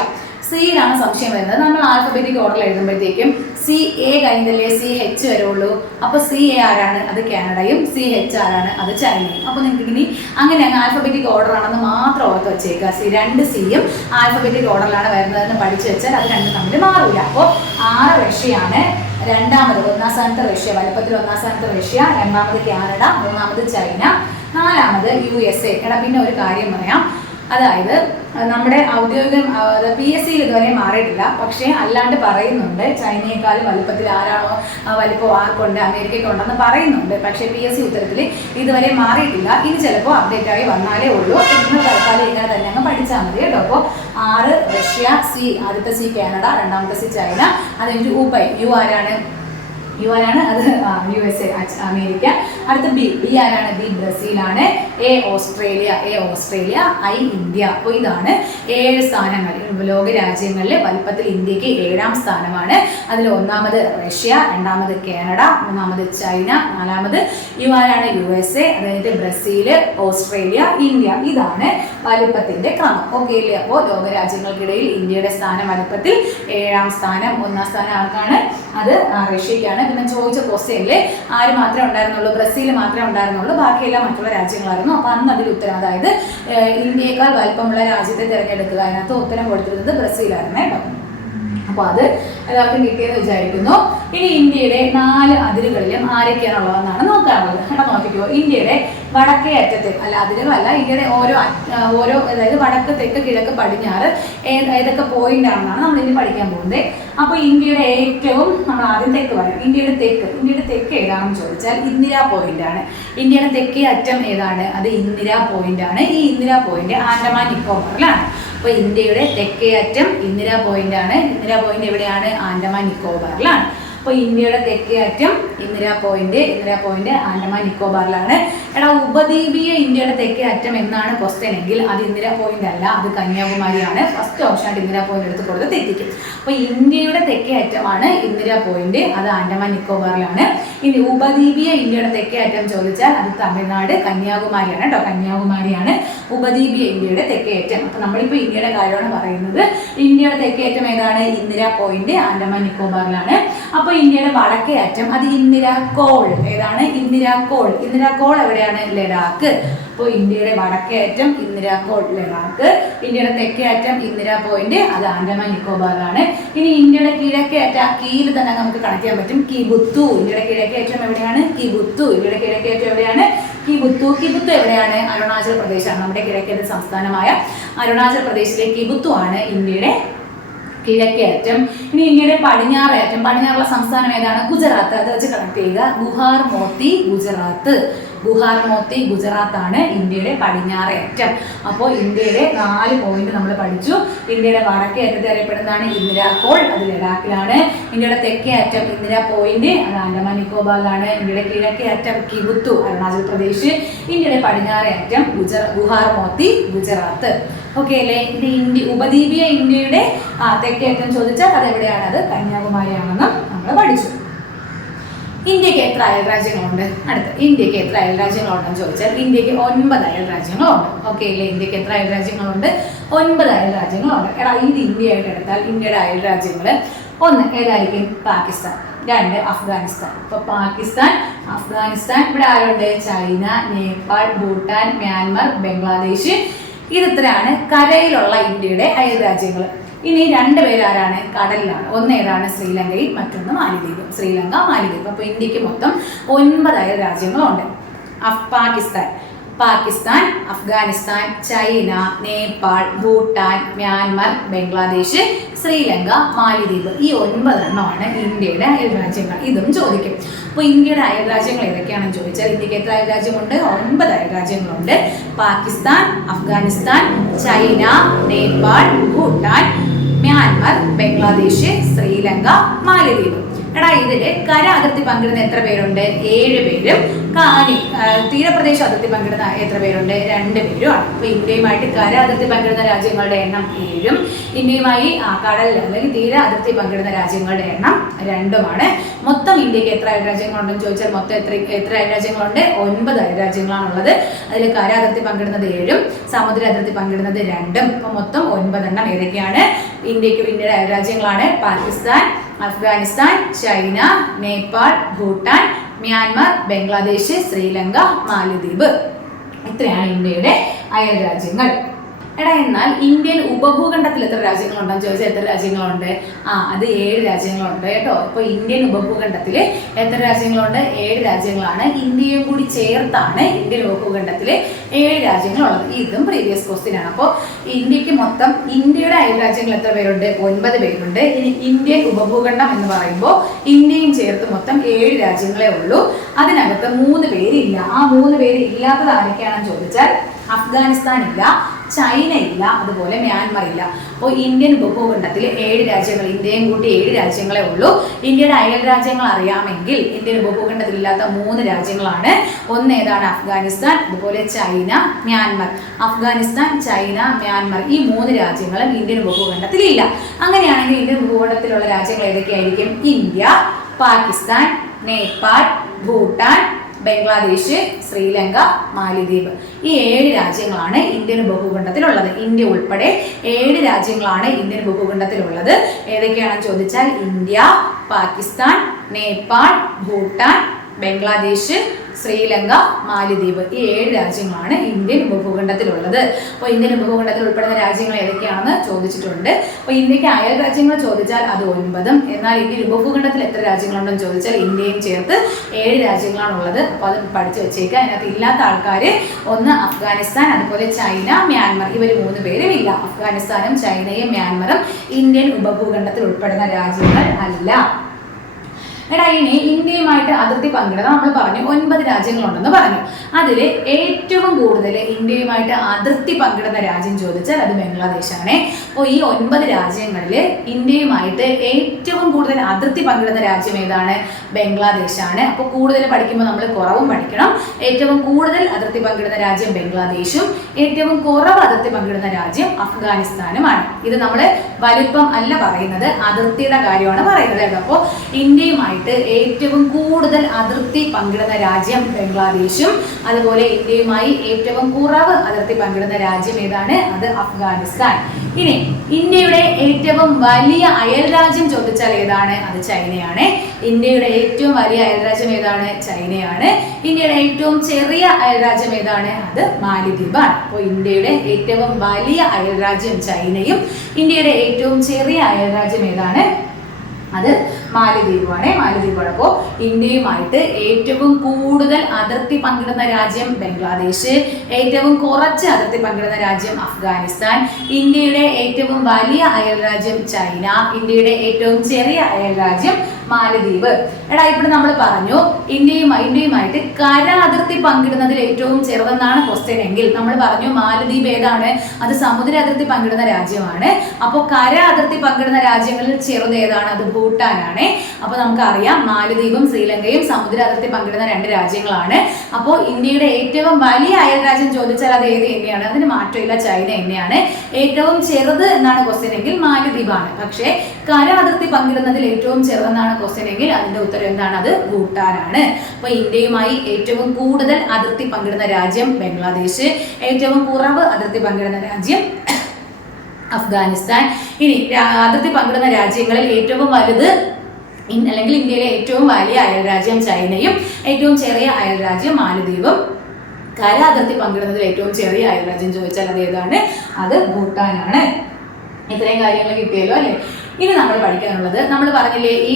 സിയിലാണ് സംശയം വരുന്നത്. നമ്മൾ ആൽഫബറ്റിക് ഓർഡറിൽ എഴുതുമ്പോഴത്തേക്കും CA കഴിഞ്ഞല്ലേ CH വരുള്ളൂ. അപ്പോൾ CA ആരാണ്? അത് കാനഡയും. CH ആരാണ്? അത് ചൈനയും. അപ്പോൾ നിങ്ങൾക്ക് ഇനി അങ്ങനെ അങ്ങ് ആൽഫബറ്റിക് ഓർഡർ ആണെന്ന് മാത്രം ഓർത്ത് വെച്ചേക്കുക. 2 Cയും ആൽഫബറ്റിക് ഓർഡറിലാണ് വരുന്നതെന്ന് പഠിച്ചു വെച്ചാൽ അത് രണ്ടും തമ്മിൽ മാറില്ല. അപ്പോൾ 6 റഷ്യയാണ്. രണ്ടാമത് 1ാം സ്ഥാനത്ത് റഷ്യ, വലുപ്പത്തിൽ 1ാം സ്ഥാനത്ത് റഷ്യ. 2ാമത് കാനഡ. 3ാമത് ചൈന. 4ാമത് USA. എടാ പിന്നെ ഒരു കാര്യം പറയാം, അതായത് നമ്മുടെ ഔദ്യോഗിക PSCയിൽ ഇതുവരെ മാറിയിട്ടില്ല. പക്ഷേ അല്ലാണ്ട് പറയുന്നുണ്ട് ചൈനയെക്കാളും വലുപ്പത്തിൽ ആരാണോ വലിപ്പം ആർക്കുണ്ട് അമേരിക്കയ്ക്കുണ്ടെന്ന് പറയുന്നുണ്ട്. പക്ഷേ PSC ഉത്തരത്തിൽ ഇതുവരെ മാറിയിട്ടില്ല. ഇനി ചിലപ്പോൾ അപ്ഡേറ്റ് ആയി വന്നാലേ ഉള്ളൂ. നിങ്ങൾ തൽക്കാലം ഇങ്ങനെ തന്നെ അങ്ങ് പഠിച്ചാൽ മതി കേട്ടോ. അപ്പോൾ 6 റഷ്യ, C ആദ്യത്തെ C കാനഡ, രണ്ടാമത്തെ C ചൈന, അത് കഴിഞ്ഞിട്ട് ഉബൈ. യു ആരാണ്? അത് USA അമേരിക്ക. അടുത്ത ബി ആരാണ്? ബി ബ്രസീലാണ്. A Australia, I India. അപ്പോൾ ഇതാണ് 7 സ്ഥാനങ്ങൾ. ലോകരാജ്യങ്ങളിൽ വലിപ്പത്തിൽ ഇന്ത്യക്ക് 7ാം സ്ഥാനമാണ്. അതിൽ 1ാമത് റഷ്യ, 2ാമത് കാനഡ, 3ാമത് ചൈന, 4ാമത് ആരാണ്? USA, അത് കഴിഞ്ഞിട്ട് ബ്രസീൽ, ഓസ്ട്രേലിയ, ഇന്ത്യ. ഇതാണ് വലിപ്പത്തിന്റെ ക്രമം. ഓക്കെ അല്ലേ? അപ്പോൾ ലോകരാജ്യങ്ങൾക്കിടയിൽ ഇന്ത്യയുടെ സ്ഥാനം വലിപ്പത്തിൽ 7ാം സ്ഥാനം. 1ാം സ്ഥാനം ആർക്കാണ്? അത് റഷ്യക്കാണ്. പിന്നെ ചോദിച്ച ക്വസ്റ്റ്യനിൽ ആര് മാത്രമേ ഉണ്ടായിരുന്നുള്ളൂ? ബ്രസീൽ മാത്രമേ ഉണ്ടായിരുന്നുള്ളൂ. ബാക്കിയെല്ലാം മറ്റുള്ള രാജ്യങ്ങളായിരുന്നു. അപ്പോൾ അന്ന് അതിൽ ഉത്തരം, അതായത് ഇന്ത്യയേക്കാൾ വലിപ്പമുള്ള രാജ്യത്തെ തിരഞ്ഞെടുക്കുക, അതിനകത്ത് ഉത്തരം കൊടുത്തിരുന്നത് ബ്രസീലായിരുന്നു കേട്ടോ. അപ്പോൾ അത് എല്ലാവർക്കും കിട്ടിയെന്ന് വിചാരിക്കുന്നു. ഇനി ഇന്ത്യയുടെ 4 അതിരുകളിലും ആരൊക്കെയാണുള്ളതെന്നാണ് നോക്കാനുള്ളത്. കേട്ടോ നോക്കിക്കോ. ഇന്ത്യയുടെ വടക്കേ അറ്റത്ത് അതിരുകളല്ല, ഇന്ത്യയുടെ ഓരോ അതായത് വടക്ക്, തെക്ക്, കിഴക്ക്, പടിഞ്ഞാറ് ഏതൊക്കെ പോയിന്റ് ആണെന്നാണ് നമ്മൾ ഇനി പഠിക്കാൻ പോകുന്നത്. അപ്പോൾ ഇന്ത്യയുടെ ഏറ്റവും നമ്മൾ ആദ്യം തെക്ക് പറയാം. ഇന്ത്യയുടെ തെക്ക് ഏതാണെന്ന് ചോദിച്ചാൽ ഇന്ദിരാ പോയിന്റ് ആണ്. ഇന്ത്യയുടെ തെക്കേ അറ്റം ഏതാണ്? അത് ഇന്ദിരാ പോയിന്റ് ആണ്. ഈ ഇന്ദിരാ പോയിന്റ് ആൻഡമാൻ നിക്കോബാറിലാണ്. അപ്പോൾ ഇന്ത്യയുടെ തെക്കേ അറ്റം ഇന്ദിരാ പോയിന്റ് ആണ്. ഇന്ദിരാ പോയിന്റ് എവിടെയാണ്? ആൻഡമാൻ നിക്കോബാറിലാണ്. അപ്പോൾ ഇന്ത്യയുടെ തെക്കേ അറ്റം ഇന്ദിരാ പോയിന്റ് ആൻഡമാൻ നിക്കോബാറിലാണ്. എടാ ഉപദ്വീപീയ ഇന്ത്യയുടെ തെക്കേ അറ്റം എന്നാണ് ക്വസ്റ്റ്യൻ എങ്കിൽ അത് ഇന്ദിരാ പോയിന്റ് അല്ല, അത് കന്യാകുമാരിയാണ്. ഫസ്റ്റ് ഓപ്ഷനായിട്ട് ഇന്ദിരാ പോയിന്റ് എടുത്ത് കൊടുത്ത് തെറ്റിക്കും. അപ്പോൾ ഇന്ത്യയുടെ തെക്കേ അറ്റമാണ് ഇന്ദിരാ പോയിന്റ്, അത് ആൻഡമാൻ നിക്കോബാറിലാണ്. ഇനി ഉപദ്വീപീയ ഇന്ത്യയുടെ തെക്കേ അറ്റം ചോദിച്ചാൽ അത് തമിഴ്നാട് കന്യാകുമാരിയാണ് കേട്ടോ. കന്യാകുമാരിയാണ് ഉപദ്വീപീയ ഇന്ത്യയുടെ തെക്കേ അറ്റം. അപ്പോൾ നമ്മളിപ്പോൾ ഇന്ത്യയുടെ കാര്യമാണ് പറയുന്നത്. ഇന്ത്യയുടെ തെക്കേ അറ്റം ഏതാണ്? ഇന്ദിരാ പോയിന്റ് ആൻഡമാൻ നിക്കോബാറിലാണ്. അപ്പോൾ ഇന്ത്യയുടെ വടക്കേ അറ്റം അത് ഇന്ദിരാകോൾ. ഏതാണ്? ഇന്ദിരാകോൾ എവിടെയാണ്? ലഡാക്ക്. അപ്പോൾ ഇന്ത്യയുടെ വടക്കേ അറ്റം ഇന്ദിരാകോൾ, ലഡാക്ക്. ഇന്ത്യയുടെ തെക്കേ അറ്റം ഇന്ദിരാ പോയിന്റ്, അത് ആൻഡമാൻ നിക്കോബാറിലാണ്. ഇനി ഇന്ത്യയുടെ കിഴക്കേ അറ്റം, കീയിൽ തന്നെ നമുക്ക് കണക്ട് ചെയ്യാൻ പറ്റും, കിബുത്തു. ഇന്ത്യയുടെ കിഴക്കേ അറ്റം എവിടെയാണ്? കിബുത്തു. ഇന്ത്യയുടെ കിഴക്കേ അറ്റം എവിടെയാണ്? കിബുത്തു എവിടെയാണ്? അരുണാചൽ പ്രദേശാണ്. നമ്മുടെ കിഴക്കേ സംസ്ഥാനമായ അരുണാചൽ പ്രദേശിലെ കിബുത്തു ആണ് ഇന്ത്യയുടെ കിഴക്കേ അറ്റം. ഇനി ഇന്ത്യയുടെ പടിഞ്ഞാറേ അറ്റം, പടിഞ്ഞാറുള്ള സംസ്ഥാനം ഏതാണ്? ഗുജറാത്ത്. അത് വെച്ച് കണക്ട് ചെയ്യുക. ഗുഹാർ മോത്തി ഗുജറാത്ത് ആണ് ഇന്ത്യയുടെ പടിഞ്ഞാറേ അറ്റം. അപ്പോൾ ഇന്ത്യയുടെ 4 പോയിന്റ് നമ്മൾ പഠിച്ചു. ഇന്ത്യയുടെ വടക്കേ അറ്റത്തെ അറിയപ്പെടുന്നതാണ് ഇന്ദിരാകോൾ, അത് ലഡാക്കിലാണ്. ഇന്ത്യയുടെ തെക്കേ അറ്റം ഇന്ദിരാ പോയിന്റ്, അത് ആൻഡമാൻ നിക്കോബാറിലാണ്. ഇന്ത്യയുടെ കിഴക്കേ അറ്റം കിബുത്തു, അരുണാചൽ പ്രദേശ്. ഇന്ത്യയുടെ പടിഞ്ഞാറേ അറ്റം ഗുഹാർ മോത്തി, ഗുജറാത്ത്. ഓക്കെ അല്ലേ? ഇത് ഉപദ്വീപീയ ഇന്ത്യയുടെ തെക്കേ അറ്റം ചോദിച്ചാൽ അത് എവിടെയാണ്? അത് കന്യാകുമാരിയാണെന്നും നമ്മൾ പഠിച്ചു. ഇന്ത്യക്ക് എത്ര അയൽരാജ്യങ്ങളുണ്ട്? ഇന്ത്യക്ക് എത്ര അയൽരാജ്യങ്ങളുണ്ടെന്ന് ചോദിച്ചാൽ ഇന്ത്യക്ക് 9 അയൽരാജ്യങ്ങളുണ്ട്. ഓക്കെ അല്ലേ? ഇന്ത്യക്ക് എത്ര അയൽരാജ്യങ്ങളുണ്ട്? 9 അയൽരാജ്യങ്ങളുണ്ട്. എടാ ഇത് ഇന്ത്യയായിട്ട് എടുത്താൽ ഇന്ത്യയുടെ അയൽരാജ്യങ്ങൾ ഒന്ന് ഏതായിരിക്കും? പാകിസ്ഥാൻ. 2 അഫ്ഗാനിസ്ഥാൻ. അപ്പൊ പാകിസ്ഥാൻ, അഫ്ഗാനിസ്ഥാൻ, ഇവിടെ ആരുണ്ട്? China, Nepal, Bhutan, Myanmar, Bangladesh. ഇത്രയാണ് കരയിലുള്ള ഇന്ത്യയുടെ അയൽ രാജ്യങ്ങൾ. ഇനി 2 പേരാരാണ്? കടലിലാണ്. ഒന്ന് ഏതാണ്? ശ്രീലങ്കയും മറ്റൊന്ന് മാലിദ്വീപ്. ശ്രീലങ്ക, മാലിദ്വീപ്. അപ്പൊ ഇന്ത്യക്ക് മൊത്തം 9 അയൽ രാജ്യങ്ങളുണ്ട്. പാകിസ്ഥാൻ, അഫ്ഗാനിസ്ഥാൻ, ചൈന, നേപ്പാൾ, ഭൂട്ടാൻ, മ്യാൻമർ, ബംഗ്ലാദേശ്, ശ്രീലങ്ക, മാലിദ്വീപ്. ഈ 9 എണ്ണമാണ് ഇന്ത്യയുടെ അയൽ രാജ്യങ്ങൾ. ഇതും ചോദിക്കും. അപ്പോൾ ഇന്ത്യയുടെ അയൽ രാജ്യങ്ങൾ ഏതൊക്കെയാണെന്ന് ചോദിച്ചാൽ ഇന്ത്യക്ക് എത്ര അയൽ രാജ്യമുണ്ട്? 9 അയൽ രാജ്യങ്ങളുണ്ട്. പാകിസ്ഥാൻ, അഫ്ഗാനിസ്ഥാൻ, ചൈന, നേപ്പാൾ, ഭൂട്ടാൻ, മ്യാൻമർ, ബംഗ്ലാദേശ്, ശ്രീലങ്ക, മാലിദ്വീപ്. എടാ ഇതില് കര അതിർത്തി പങ്കിടുന്ന എത്ര പേരുണ്ട്? 7 പേരും. തീരപ്രദേശ അതിർത്തി പങ്കിടുന്ന എത്ര പേരുണ്ട്? 2 പേരുമാണ്. അപ്പൊ ഇന്ത്യയുമായിട്ട് കര അതിർത്തി പങ്കിടുന്ന രാജ്യങ്ങളുടെ എണ്ണം 7ഉം ഇന്ത്യയുമായി കടൽ അല്ലെങ്കിൽ തീര അതിർത്തി പങ്കിടുന്ന രാജ്യങ്ങളുടെ എണ്ണം 2ഉമാണ്. മൊത്തം ഇന്ത്യക്ക് എത്ര അയൽ രാജ്യങ്ങളുണ്ടെന്ന് ചോദിച്ചാൽ മൊത്തം എത്ര അയൽ രാജ്യങ്ങളുണ്ട്? 9 അയൽ രാജ്യങ്ങളാണുള്ളത്. അതിൽ കര അതിർത്തി പങ്കിടുന്നത് 7ഉം സമുദ്ര അതിർത്തി പങ്കിടുന്നത് 2ഉം. അപ്പൊ മൊത്തം 9 എണ്ണം ഏതൊക്കെയാണ്? ഇന്ത്യയുടെ അയൽ രാജ്യങ്ങളാണ് പാകിസ്ഥാൻ, അഫ്ഗാനിസ്ഥാൻ, ചൈന, നേപ്പാൾ, ഭൂട്ടാൻ, മ്യാൻമർ, ബംഗ്ലാദേശ്, ശ്രീലങ്ക, മാലിദ്വീപ്. ഇത്രയാണ് ഇന്ത്യയുടെ അയൽ രാജ്യങ്ങൾ. എടാ എന്നാൽ ഇന്ത്യൻ ഉപഭൂഖണ്ഡത്തിൽ എത്ര രാജ്യങ്ങളുണ്ടെന്ന് ചോദിച്ചാൽ എത്ര രാജ്യങ്ങളുണ്ട്? അത് 7 രാജ്യങ്ങളുണ്ട് കേട്ടോ. ഇപ്പൊ ഇന്ത്യൻ ഉപഭൂഖണ്ഡത്തിൽ എത്ര രാജ്യങ്ങളുണ്ട്? 7 രാജ്യങ്ങളാണ്. ഇന്ത്യയും കൂടി ചേർത്താണ് ഇന്ത്യൻ ഉപഭൂഖണ്ഡത്തിൽ 7 രാജ്യങ്ങളുള്ളത്. ഇതും പ്രീവിയസ് ക്വസ്റ്റ്യൻ ആണ്. അപ്പോൾ ഇന്ത്യക്ക് മൊത്തം ഇന്ത്യയുടെ അയൽ രാജ്യങ്ങൾ എത്ര പേരുണ്ട്? 9 പേരുണ്ട്. ഇനി ഇന്ത്യൻ ഉപഭൂഖണ്ഡം എന്ന് പറയുമ്പോൾ ഇന്ത്യയും ചേർത്ത് മൊത്തം 7 രാജ്യങ്ങളെ ഉള്ളൂ. അതിനകത്ത് 3 പേരില്ല. ആ 3 പേര് ഇല്ലാത്തത് ആരൊക്കെയാണെന്ന് ചോദിച്ചാൽ അഫ്ഗാനിസ്ഥാൻ ഇല്ല, ചൈന ഇല്ല, അതുപോലെ മ്യാൻമർ ഇല്ല. അപ്പോൾ ഇന്ത്യൻ ഉപഭൂഖണ്ഡത്തിൽ 7 രാജ്യങ്ങൾ, ഇന്ത്യയും കൂട്ടി 7 രാജ്യങ്ങളെ ഉള്ളൂ. ഇന്ത്യയുടെ അയൽ രാജ്യങ്ങൾ അറിയാമെങ്കിൽ ഇന്ത്യൻ ഉപഭൂഖണ്ഡത്തിൽ ഇല്ലാത്ത 3 രാജ്യങ്ങളാണ്. ഒന്ന് ഏതാണ്? അഫ്ഗാനിസ്ഥാൻ, അതുപോലെ China, Myanmar. Afghanistan, China, Myanmar ഈ 3 രാജ്യങ്ങളും ഇന്ത്യൻ ഉപഭൂഖണ്ഡത്തിൽ ഇല്ല. അങ്ങനെയാണെങ്കിൽ ഇന്ത്യൻ ഉപഭൂഖണ്ഡത്തിലുള്ള രാജ്യങ്ങൾ ഏതൊക്കെയായിരിക്കും? ഇന്ത്യ, പാകിസ്ഥാൻ, നേപ്പാൾ, ഭൂട്ടാൻ, ബംഗ്ലാദേശ്, ശ്രീലങ്ക, മാലിദ്വീപ്. ഈ 7 രാജ്യങ്ങളാണ് ഇന്ത്യൻ ഉപഭൂഖണ്ഡത്തിലുള്ളത്. ഇന്ത്യ ഉൾപ്പെടെ 7 രാജ്യങ്ങളാണ് ഇന്ത്യൻ ഉപഭൂഖണ്ഡത്തിലുള്ളത്. ഏതൊക്കെയാണെന്ന് ചോദിച്ചാൽ ഇന്ത്യ, പാകിസ്ഥാൻ, നേപ്പാൾ, ഭൂട്ടാൻ, ബംഗ്ലാദേശ്, ശ്രീലങ്ക, മാലിദ്വീപ്. ഈ 7 രാജ്യങ്ങളാണ് ഇന്ത്യൻ ഉപഭൂഖണ്ഡത്തിലുള്ളത്. അപ്പോൾ ഇന്ത്യൻ ഉപഭൂഖണ്ഡത്തിൽ ഉൾപ്പെടുന്ന രാജ്യങ്ങൾ ഏതൊക്കെയാണെന്ന് ചോദിച്ചിട്ടുണ്ട്. അപ്പോൾ ഇന്ത്യക്ക് അയൽ രാജ്യങ്ങൾ ചോദിച്ചാൽ അത് 9ഉം. എന്നാൽ ഇന്ത്യൻ ഉപഭൂഖണ്ഡത്തിൽ എത്ര രാജ്യങ്ങളുണ്ടെന്ന് ചോദിച്ചാൽ ഇന്ത്യയും ചേർത്ത് 7 രാജ്യങ്ങളാണുള്ളത്. അപ്പോൾ അത് പഠിച്ചു വെച്ചേക്കുക. അതിനകത്ത് ഇല്ലാത്ത ആൾക്കാർ ഒന്ന് അഫ്ഗാനിസ്ഥാൻ, അതുപോലെ ചൈന, മ്യാൻമർ. ഇവർ 3 പേരും ഇല്ല. അഫ്ഗാനിസ്ഥാനും ചൈനയും മ്യാൻമറും ഇന്ത്യൻ ഉപഭൂഖണ്ഡത്തിൽ ഉൾപ്പെടുന്ന രാജ്യങ്ങൾ അല്ല. എടാ ഇനി ഇന്ത്യയുമായിട്ട് അതിർത്തി പങ്കിടുന്ന നമ്മൾ പറഞ്ഞു 9 രാജ്യങ്ങളുണ്ടെന്ന് പറഞ്ഞു. അതിൽ ഏറ്റവും കൂടുതൽ ഇന്ത്യയുമായിട്ട് അതിർത്തി പങ്കിടുന്ന രാജ്യം ചോദിച്ചാൽ അത് ബംഗ്ലാദേശാണ്. അപ്പോൾ ഈ 9 രാജ്യങ്ങളിൽ ഇന്ത്യയുമായിട്ട് ഏറ്റവും കൂടുതൽ അതിർത്തി പങ്കിടുന്ന രാജ്യം ഏതാണ്? ബംഗ്ലാദേശാണ്. അപ്പോൾ കൂടുതൽ പഠിക്കുമ്പോൾ നമ്മൾ കുറവും പഠിക്കണം. ഏറ്റവും കൂടുതൽ അതിർത്തി പങ്കിടുന്ന രാജ്യം ബംഗ്ലാദേശും ഏറ്റവും കുറവ് അതിർത്തി പങ്കിടുന്ന രാജ്യം അഫ്ഗാനിസ്ഥാനുമാണ്. ഇത് നമ്മൾ വലിപ്പം അല്ല പറയുന്നത്, അതിർത്തിയുടെ കാര്യമാണ് പറയുന്നത്. അപ്പോൾ ഇന്ത്യയുമായി ഏറ്റവും കൂടുതൽ അതിർത്തി പങ്കിടുന്ന രാജ്യം ബംഗ്ലാദേശും അതുപോലെ ഇന്ത്യയുമായി ഏറ്റവും കുറവ് അതിർത്തി പങ്കിടുന്ന രാജ്യം ഏതാണ്? അത് അഫ്ഗാനിസ്ഥാൻ. ഇനി ഇന്ത്യയുടെ ഏറ്റവും വലിയ അയൽ രാജ്യം ചോദിച്ചാൽ ഏതാണ്? അത് ചൈനയാണ്. ഇന്ത്യയുടെ ഏറ്റവും വലിയ അയൽ രാജ്യം ഏതാണ്? ചൈനയാണ്. ഇന്ത്യയുടെ ഏറ്റവും ചെറിയ അയൽ രാജ്യം ഏതാണ്? അത് മാലിദ്വീപാണ്. അപ്പോൾ ഇന്ത്യയുടെ ഏറ്റവും വലിയ അയൽ രാജ്യം ചൈനയും ഇന്ത്യയുടെ ഏറ്റവും ചെറിയ അയൽ രാജ്യം ഏതാണ്? അത് മാലിദ്വീപാണ്. അപ്പോൾ ഇന്ത്യയുമായിട്ട് ഏറ്റവും കൂടുതൽ അതിർത്തി പങ്കിടുന്ന രാജ്യം ബംഗ്ലാദേശ്, ഏറ്റവും കുറച്ച് അതിർത്തി പങ്കിടുന്ന രാജ്യം അഫ്ഗാനിസ്ഥാൻ, ഇന്ത്യയുടെ ഏറ്റവും വലിയ അയൽ രാജ്യം ചൈന, ഇന്ത്യയുടെ ഏറ്റവും ചെറിയ അയൽ രാജ്യം മാലിദ്വീപ്. എടാ ഇവിടെ നമ്മൾ പറഞ്ഞു ഇന്ത്യയുമായിട്ട് കര അതിർത്തി പങ്കിടുന്നതിൽ ഏറ്റവും ചെറുതെന്നാണ് ക്വസ്റ്റ്യൻ എങ്കിൽ നമ്മൾ പറഞ്ഞു മാലിദ്വീപ് ഏതാണ്? അത് സമുദ്ര അതിർത്തി പങ്കിടുന്ന രാജ്യമാണ്. അപ്പോൾ കര അതിർത്തി പങ്കിടുന്ന രാജ്യങ്ങളിൽ ചെറുത് ഏതാണ്? അത് ഭൂട്ടാനാണ്. അപ്പോൾ നമുക്കറിയാം മാലിദ്വീപും ശ്രീലങ്കയും സമുദ്ര അതിർത്തി പങ്കിടുന്ന 2 രാജ്യങ്ങളാണ്. അപ്പോൾ ഇന്ത്യയുടെ ഏറ്റവും വലിയ അയൽ രാജ്യം ചോദിച്ചാൽ അത് ഏത് തന്നെയാണ്? അതിന് മാറ്റമില്ല, ചൈന തന്നെയാണ്. ഏറ്റവും ചെറുത് എന്നാണ് ക്വസ്റ്റ്യൻ എങ്കിൽ മാലിദ്വീപാണ്. പക്ഷേ കര അതിർത്തി പങ്കിടുന്നതിൽ ഏറ്റവും ചെറുതെന്നാണ് ക്വസ്റ്റ്യൻ എങ്കിൽ അതിന്റെ ഉത്തരം എന്താണ്? അത് ഭൂട്ടാനാണ്. അപ്പോൾ ഇന്ത്യയുമായി ഏറ്റവും കൂടുതൽ അതിർത്തി പങ്കിടുന്ന രാജ്യം ബംഗ്ലാദേശ്, ഏറ്റവും കുറവ് അതിർത്തി പങ്കിടുന്ന രാജ്യം അഫ്ഗാനിസ്ഥാൻ. ഇനി അതിർത്തി പങ്കിടുന്ന രാജ്യങ്ങളിൽ ഏറ്റവും വലുത് അല്ലെങ്കിൽ ഇന്ത്യയിലെ ഏറ്റവും വലിയ അയൽരാജ്യം ചൈനയും ഏറ്റവും ചെറിയ അയൽരാജ്യം മാലദ്വീപും. കര അതിർത്തി പങ്കിടുന്നതിൽ ഏറ്റവും ചെറിയ അയൽരാജ്യം ചോദിച്ചാൽ അത് ഏതാണ്? അത് ഭൂട്ടാനാണ്. ഇത്രയും കാര്യങ്ങൾ കിട്ടിയല്ലോ അല്ലേ? ഇനി നമ്മൾ പഠിക്കാനുള്ളത്, നമ്മൾ പറഞ്ഞില്ലേ ഈ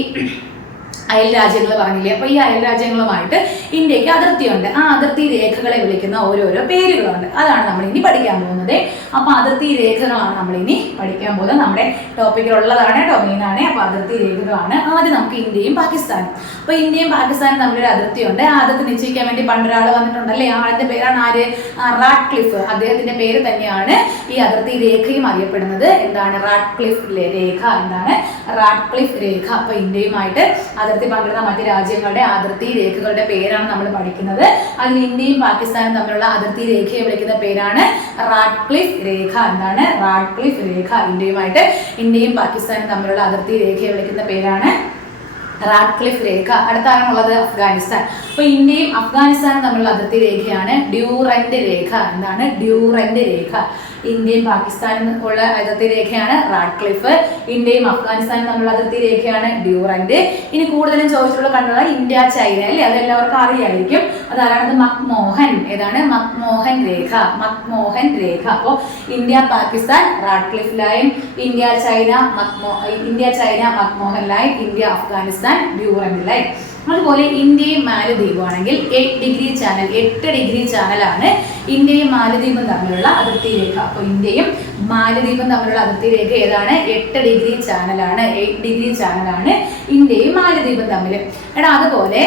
അയൽ രാജ്യങ്ങൾ പറഞ്ഞില്ലേ, അപ്പോൾ ഈ അയൽ രാജ്യങ്ങളുമായിട്ട് ഇന്ത്യക്ക് അതിർത്തിയുണ്ട്. ആ അതിർത്തി രേഖകളെ വിളിക്കുന്ന ഓരോരോ പേരുകളുണ്ട്. അതാണ് നമ്മൾ ഇനി പഠിക്കാൻ പോകുന്നത്. അപ്പോൾ അതിർത്തി രേഖകളാണ് നമ്മൾ ഇനി പഠിക്കാൻ പോകുന്നത്. നമ്മുടെ ടോപ്പിക്കിലുള്ളതാണ് കേട്ടോ, മെയിനാണ്. അപ്പോൾ അതിർത്തി രേഖകളാണ്. ആദ്യം നമുക്ക് ഇന്ത്യയും പാകിസ്ഥാനും. അപ്പോൾ ഇന്ത്യയും പാകിസ്ഥാനും തമ്മിലൊരു അതിർത്തിയുണ്ട്. ആ അതിർത്തി നിശ്ചയിക്കാൻ വേണ്ടി പണ്ടൊരാൾ വന്നിട്ടുണ്ടല്ലേ, ആളുടെ പേരാണ് ആര്? റാഡ്ക്ലിഫ്. അദ്ദേഹത്തിന്റെ പേര് തന്നെയാണ് ഈ അതിർത്തി രേഖയും അറിയപ്പെടുന്നത്. എന്താണ്? റാഡ്ക്ലിഫ് രേഖ. എന്താണ്? റാഡ്ക്ലിഫ് രേഖ. അപ്പോൾ ഇന്ത്യയുമായിട്ട് അതിർത്തി പങ്കിടുന്ന മറ്റ് രാജ്യങ്ങളുടെ അതിർത്തി രേഖകളുടെ പേരാണ് നമ്മൾ പഠിക്കുന്നത്. അതിൽ ഇന്ത്യയും പാകിസ്ഥാനും തമ്മിലുള്ള അതിർത്തി രേഖയെ വിളിക്കുന്ന പേരാണ് റാഡ്ക്ലിഫ് രേഖ. എന്താണ്? റാഡ്ക്ലിഫ് രേഖ. ഇന്ത്യയും പാകിസ്ഥാനും തമ്മിലുള്ള അതിർത്തി രേഖയെ വിളിക്കുന്ന പേരാണ് റാഡ്ക്ലിഫ് രേഖ. അടുത്താണുള്ളത് അഫ്ഗാനിസ്ഥാൻ. അപ്പോൾ ഇന്ത്യയും അഫ്ഗാനിസ്ഥാനും തമ്മിലുള്ള അതിർത്തി രേഖയാണ് ഡ്യൂറന്റ് രേഖ. എന്താണ്? ഡ്യൂറന്റ് രേഖ. ഇന്ത്യയും പാകിസ്ഥാനും ഉള്ള അതിർത്തി രേഖയാണ് റാഡ്ക്ലിഫ്. ഇന്ത്യയും അഫ്ഗാനിസ്ഥാനും തമ്മിലുള്ള അതിർത്തി രേഖയാണ് ഡ്യൂറന്റ്. ഇനി കൂടുതലും ചോദിച്ചിട്ടുള്ള കണ്ടത് ഇന്ത്യ ചൈന അല്ലേ, അതെല്ലാവർക്കും അറിയായിരിക്കും. അതാരാണത്? മക്മോഹൻ. ഏതാണ്? മക്മോഹൻ രേഖ. മക്മോഹൻ രേഖ. അപ്പോൾ India Pakistan Radcliffe line, India China McMahon line, India Afghanistan Durand line. അതുപോലെ ഇന്ത്യയും മാലദ്വീപും ആണെങ്കിൽ 8 ഡിഗ്രി ചാനലാണ് ഇന്ത്യയും മാലദ്വീപും തമ്മിലുള്ള അതിർത്തി രേഖ. അപ്പോൾ ഇന്ത്യയും മാലദ്വീപും തമ്മിലുള്ള അതിർത്തി രേഖ ഏതാണ്? 8 ഡിഗ്രി ചാനലാണ്. 8 ഡിഗ്രി ചാനലാണ് ഇന്ത്യയും മാലദ്വീപും തമ്മിൽ. അതുപോലെ